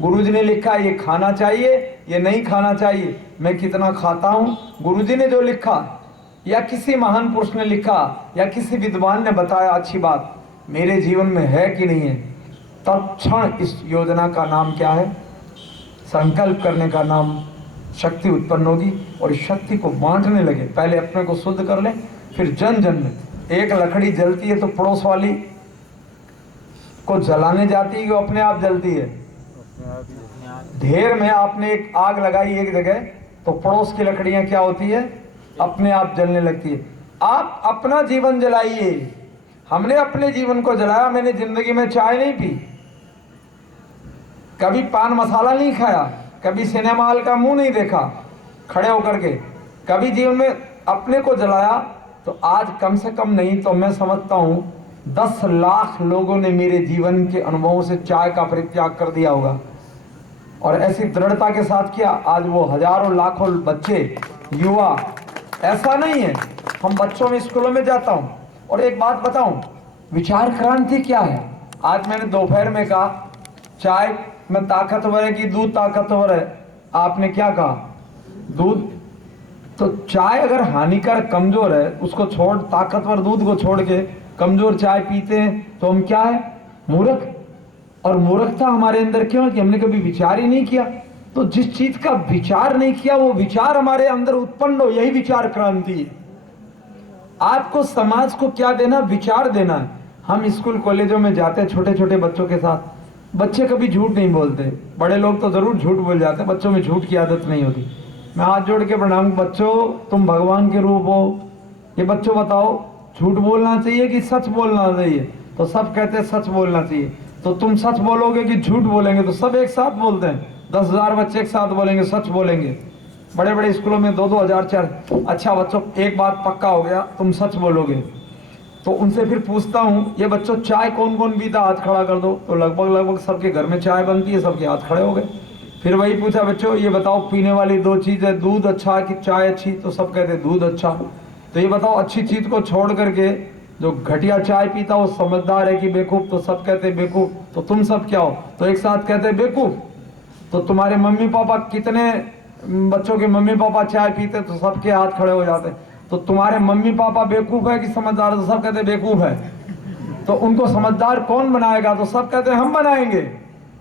गुरुजी ने लिखा ये खाना चाहिए, ये नहीं खाना चाहिए, मैं कितना खाता हूँ, गुरुजी ने जो लिखा या किसी महान पुरुष ने लिखा या किसी विद्वान ने बताया अच्छी बात मेरे जीवन में है कि नहीं है, तत्क्षण इस योजना का नाम क्या है? संकल्प करने का नाम शक्ति उत्पन्न होगी और इस शक्ति को बांटने लगे। पहले अपने को शुद्ध कर ले, फिर जन जन में। एक लकड़ी जलती है तो पड़ोस वाली को जलाने जाती है कि अपने आप जलती है? ढेर में आपने एक आग लगाई एक जगह तो पड़ोस की लकड़ियां क्या होती है? अपने आप जलने लगती है। आप अपना जीवन जलाइए। हमने अपने जीवन को जलाया। मैंने जिंदगी में चाय नहीं पी, कभी पान मसाला नहीं खाया, कभी सिनेमा हॉल का मुंह नहीं देखा खड़े होकर के, कभी जीवन में अपने को जलाया। तो आज कम से कम नहीं तो मैं समझता हूं 10 लाख लोगों ने मेरे जीवन के अनुभवों से चाय का परित्याग कर दिया होगा और ऐसी दृढ़ता के साथ किया। आज वो हजारों लाखों बच्चे, युवा, ऐसा नहीं है। हम बच्चों में स्कूलों में जाता हूं और एक बात बताऊं, विचार क्रांति क्या है? आज मैंने दोपहर में कहा चाय में ताकतवर है कि दूध ताकतवर है? आपने क्या कहा? दूध। तो चाय अगर हानिकारक कमजोर है उसको छोड़, ताकतवर दूध को छोड़ के कमजोर चाय पीते हैं तो हम क्या है? मूर्ख। और मूर्खता हमारे अंदर क्यों है? कि हमने कभी विचार ही नहीं किया। तो जिस चीज का विचार नहीं किया वो विचार हमारे अंदर उत्पन्न हो, यही विचार क्रांति है। आपको समाज को क्या देना? विचार देना है। हम स्कूल कॉलेजों में जाते हैं छोटे छोटे बच्चों के साथ, बच्चे कभी झूठ नहीं बोलते, बड़े लोग तो जरूर झूठ बोल जाते हैं, बच्चों में झूठ की आदत नहीं होती। मैं हाथ जोड़ के प्रणाम, बच्चों तुम भगवान के रूप हो, ये बच्चों बताओ झूठ बोलना चाहिए कि सच बोलना चाहिए? तो सब कहते हैं सच बोलना चाहिए। तो तुम सच बोलोगे कि झूठ बोलेंगे? तो सब एक साथ बोलते हैं, 10,000 बच्चे एक साथ बोलेंगे सच बोलेंगे। बड़े बड़े स्कूलों में 2-2 हजार 4। अच्छा बच्चों एक बात पक्का हो गया, तुम सच बोलोगे। तो उनसे फिर पूछता हूँ ये बच्चों चाय कौन कौन पीता? हाथ खड़ा कर दो। तो लगभग सबके घर में चाय बनती है, सबके हाथ खड़े हो गए। फिर वही पूछा बच्चों ये बताओ पीने वाली 2 चीज़ दूध अच्छा कि चाय अच्छी? तो सब कहते दूध अच्छा। तो ये बताओ अच्छी चीज को छोड़ करके जो घटिया चाय पीता वो समझदार है कि बेवकूफ? तो सब कहते बेवकूफ। तो तुम सब क्या हो? तो एक साथ कहते बेवकूफ। तो तुम्हारे मम्मी पापा, कितने बच्चों के मम्मी पापा चाय पीते? तो सबके हाथ खड़े हो जाते। तो तुम्हारे मम्मी पापा बेवकूफ है कि समझदार? तो सब कहते बेवकूफ है। तो उनको समझदार कौन बनाएगा? तो सब कहते हम बनाएंगे।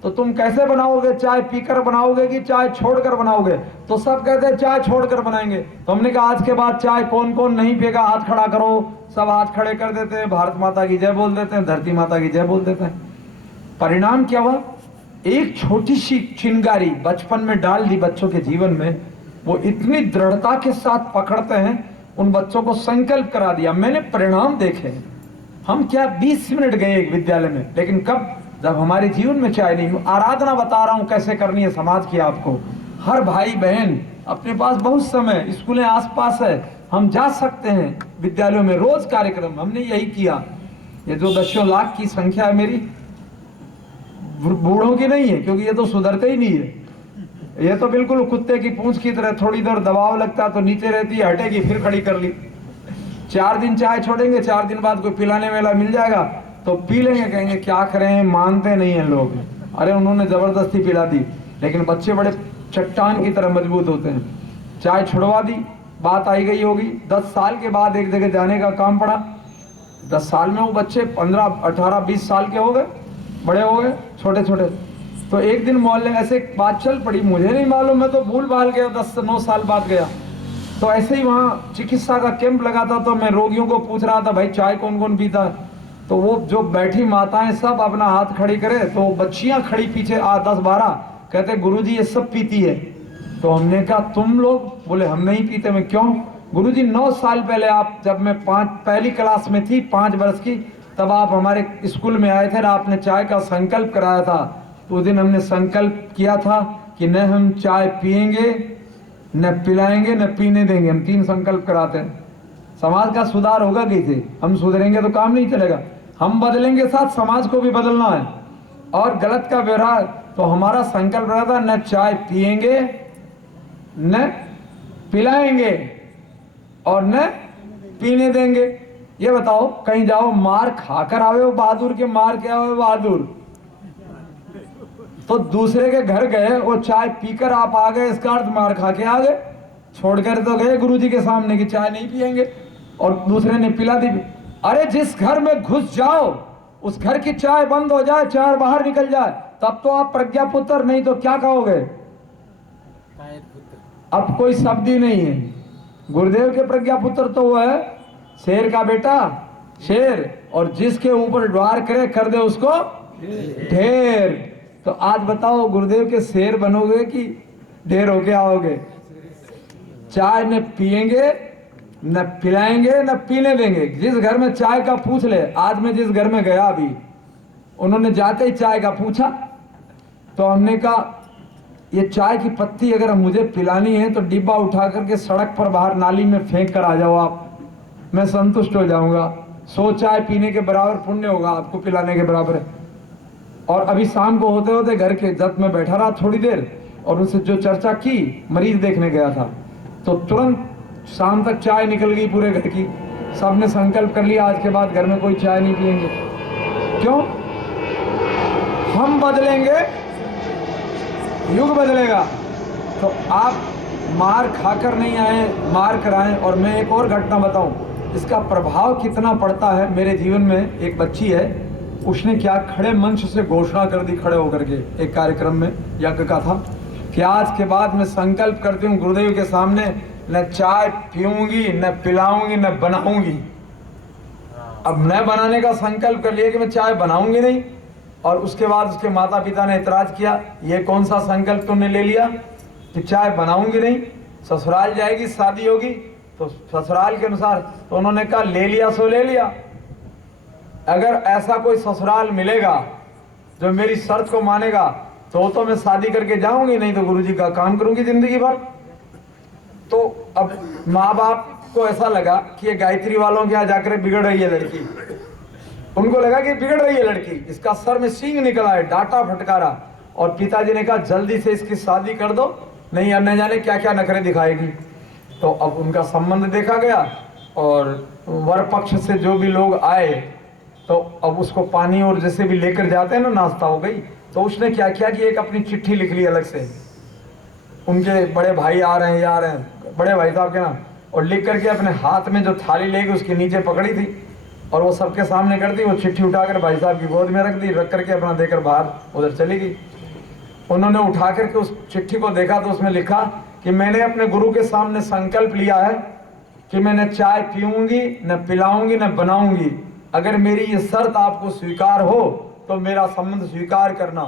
तो तुम कैसे बनाओगे? चाय पीकर बनाओगे कि चाय छोड़कर बनाओगे? तो सब कहते हैं चाय छोड़कर बनाएंगे। तो हमने कहा आज के बाद चाय कौन कौन नहीं पिएगा? हाथ खड़ा करो। सब हाथ खड़े कर देते हैं, भारत माता की जय बोल देते हैं, धरती माता की जय बोल देते हैं। परिणाम क्या हुआ? एक छोटी सी चिंगारी बचपन में डाल दी बच्चों के जीवन में, वो इतनी दृढ़ता के साथ पकड़ते हैं, उन बच्चों को संकल्प करा दिया। मैंने परिणाम देखे। हम क्या 20 मिनट गए एक विद्यालय में, लेकिन कब? जब हमारे जीवन में चाय नहीं। आराधना बता रहा हूं कैसे करनी है समाज की आपको। हर भाई बहन अपने पास बहुत समय, स्कूलें आसपास है, हम जा सकते हैं विद्यालयों में, रोज कार्यक्रम। हमने यही किया। ये जो 10 लाख की संख्या है मेरी, बूढ़ों की नहीं है, क्योंकि ये तो सुधरते ही नहीं है। ये तो बिल्कुल कुत्ते की पूंछ की तरह, थोड़ी देर दबाव लगता तो नीचे रहती है, हटेगी फिर खड़ी कर ली। 4 दिन चाय छोड़ेंगे, 4 दिन बाद कोई पिलाने वाला मिल जाएगा तो पी लेंगे, कहेंगे क्या करें, मानते नहीं हैं लोग। अरे उन्होंने जबरदस्ती पिला दी। लेकिन बच्चे बड़े चट्टान की तरह मजबूत होते हैं। चाय छुड़वा दी, बात आई गई होगी। 10 साल के बाद एक जगह जाने का काम पड़ा। 10 साल में वो बच्चे 15, 18, 20 साल के हो गए, बड़े हो गए, छोटे छोटे। तो एक दिन मोहल्ले में ऐसे बात चल पड़ी, मुझे नहीं मालूम, मैं तो भूल भाल गया, 10 से 9 साल बाद गया। तो ऐसे ही वहाँ चिकित्सा का कैंप लगा था, तो मैं रोगियों को पूछ रहा था भाई चाय कौन कौन पीता है? तो वो जो बैठी माताएं सब अपना हाथ खड़ी करे, तो बच्चियां खड़ी पीछे 10-12 कहते गुरुजी ये सब पीती है। तो हमने कहा तुम लोग? बोले हम नहीं पीते। मैं क्यों? गुरुजी 9 साल पहले आप, जब मैं पहली क्लास में थी 5 वर्ष की, तब आप हमारे स्कूल में आए थे और आपने चाय का संकल्प कराया था। तो उस दिन हमने संकल्प किया था कि न हम चाय पिएंगे, न पिलाएंगे, न पीने देंगे। हम 3 संकल्प कराते हैं। समाज का सुधार होगा कैसे? हम सुधरेंगे तो काम नहीं चलेगा। हम बदलेंगे, साथ समाज को भी बदलना है। और गलत का व्यवहार, तो हमारा संकल्प रहा था न चाय पिएंगे, न पिलाएंगे और न पीने देंगे। ये बताओ कहीं जाओ मार खाकर आवे हो बहादुर के, मार के आवे हो बहादुर? तो दूसरे के घर गए और चाय पीकर आप आ गए, इसका अर्थ मार खा के आ गए। छोड़कर तो गए गुरुजी के सामने की चाय नहीं पिएंगे, और दूसरे ने पिला दी। अरे जिस घर में घुस जाओ उस घर की चाय बंद हो जाए, चाय बाहर निकल जाए, तब तो आप प्रज्ञा पुत्र, नहीं तो क्या कहोगे? अब कोई शब्द ही नहीं है। गुरुदेव के प्रज्ञा पुत्र तो वो है शेर का बेटा शेर, और जिसके ऊपर द्वार करे कर दे उसको ढेर। तो आज बताओ गुरुदेव के शेर बनोगे कि ढेर होके आओगे? चाय न पिएंगे, न पिलाएंगे, न पीने देंगे। जिस घर में चाय का पूछ ले, आज मैं जिस घर में गया अभी, उन्होंने जाते ही चाय का पूछा, तो हमने कहा ये चाय की पत्ती अगर मुझे पिलानी है तो डिब्बा उठा करके सड़क पर बाहर नाली में फेंक कर आ जाओ आप, मैं संतुष्ट हो जाऊंगा। 100 चाय पीने के बराबर पुण्य होगा, आपको पिलाने के बराबर है। और अभी शाम को होते होते घर के जत में बैठा रहा थोड़ी देर, और उनसे जो चर्चा की, मरीज देखने गया था, तो तुरंत शाम तक चाय निकल गई पूरे घर की। सबने संकल्प कर लिया आज के बाद घर में कोई चाय नहीं पिएंगे। क्यों? हम बदलेंगे, युग बदलेगा। तो आप मार खाकर नहीं आए, मार कराएं। और मैं एक और घटना बताऊं, इसका प्रभाव कितना पड़ता है मेरे जीवन में। एक बच्ची है, उसने क्या खड़े मंच से घोषणा कर दी, खड़े होकर के एक कार्यक्रम में यज्ञ का था, कि आज के बाद मैं संकल्प करती हूँ गुरुदेव के सामने, न चाय पीऊंगी, न पिलाऊंगी, न बनाऊंगी। अब न बनाने का संकल्प कर लिया कि मैं चाय बनाऊंगी नहीं। और उसके बाद उसके माता पिता ने एतराज किया, ये कौन सा संकल्प तुमने ले लिया कि चाय बनाऊंगी नहीं, ससुराल जाएगी, शादी होगी तो ससुराल के अनुसार। तो उन्होंने कहा ले लिया सो ले लिया। अगर ऐसा कोई ससुराल मिलेगा जो मेरी शर्त को मानेगा तो मैं शादी करके जाऊंगी, नहीं तो गुरुजी का काम करूंगी जिंदगी भर। तो अब माँ बाप को ऐसा लगा कि ये गायत्री वालों के यहाँ जाकर बिगड़ रही है लड़की, उनको लगा कि बिगड़ रही है लड़की, इसका सर में सींग निकला है, डांटा फटकारा। और पिताजी ने कहा जल्दी से इसकी शादी कर दो, नहीं अन्य जाने क्या क्या नखरे दिखाएगी। तो अब उनका संबंध देखा गया, और वर पक्ष से जो भी लोग आए तो अब उसको पानी और जैसे भी लेकर जाते हैं ना, नाश्ता हो गई। तो उसने क्या किया कि एक अपनी चिट्ठी लिख ली अलग से, उनके बड़े भाई आ रहे हैं, बड़े भाई साहब के नाम, और लिख करके अपने हाथ में जो थाली लेके उसके नीचे पकड़ी थी, और वो सबके सामने कर दी। वो चिट्ठी उठाकर भाई साहब की गोद में रख दी, रख करके अपना देकर बाहर उधर चली गई। उन्होंने उठा करके उस चिट्ठी को देखा तो उसमें लिखा कि मैंने अपने गुरु के सामने संकल्प लिया है कि मैं न चाय पीऊंगी, न पिलाऊंगी, न बनाऊंगी। अगर मेरी ये शर्त आपको स्वीकार हो तो मेरा संबंध स्वीकार करना।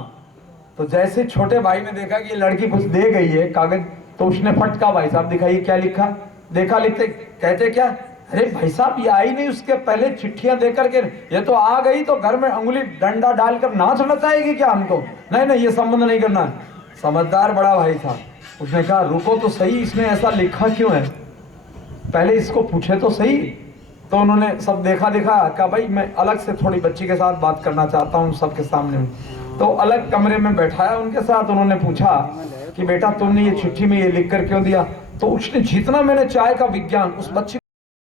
तो जैसे छोटे भाई ने देखा कि ये लड़की कुछ दे गई है कागज, तो उसने फटका भाई साहब दिखाई क्या लिखा, देखा लिखते, कहते क्या, अरे भाई साहब ये आई नहीं, उसके पहले चिट्ठियां दे करके ये तो आ गई तो घर में अंगुली डंडा डालकर नाच नचाएगी क्या हमको? नहीं नहीं, ये संबंध नहीं करना है। समझदार बड़ा भाई था, उसने कहा रुको तो सही, इसने ऐसा लिखा क्यों है, पहले इसको पूछे तो सही। तो उन्होंने सब देखा कहा भाई मैं अलग से थोड़ी बच्ची के साथ बात करना चाहता हूँ सबके सामने। तो अलग कमरे में बैठाया उनके साथ, उन्होंने पूछा कि बेटा तुमने ये चिट्ठी में ये लिख कर क्यों दिया? तो उसने जितना मैंने चाय का विज्ञान उस बच्ची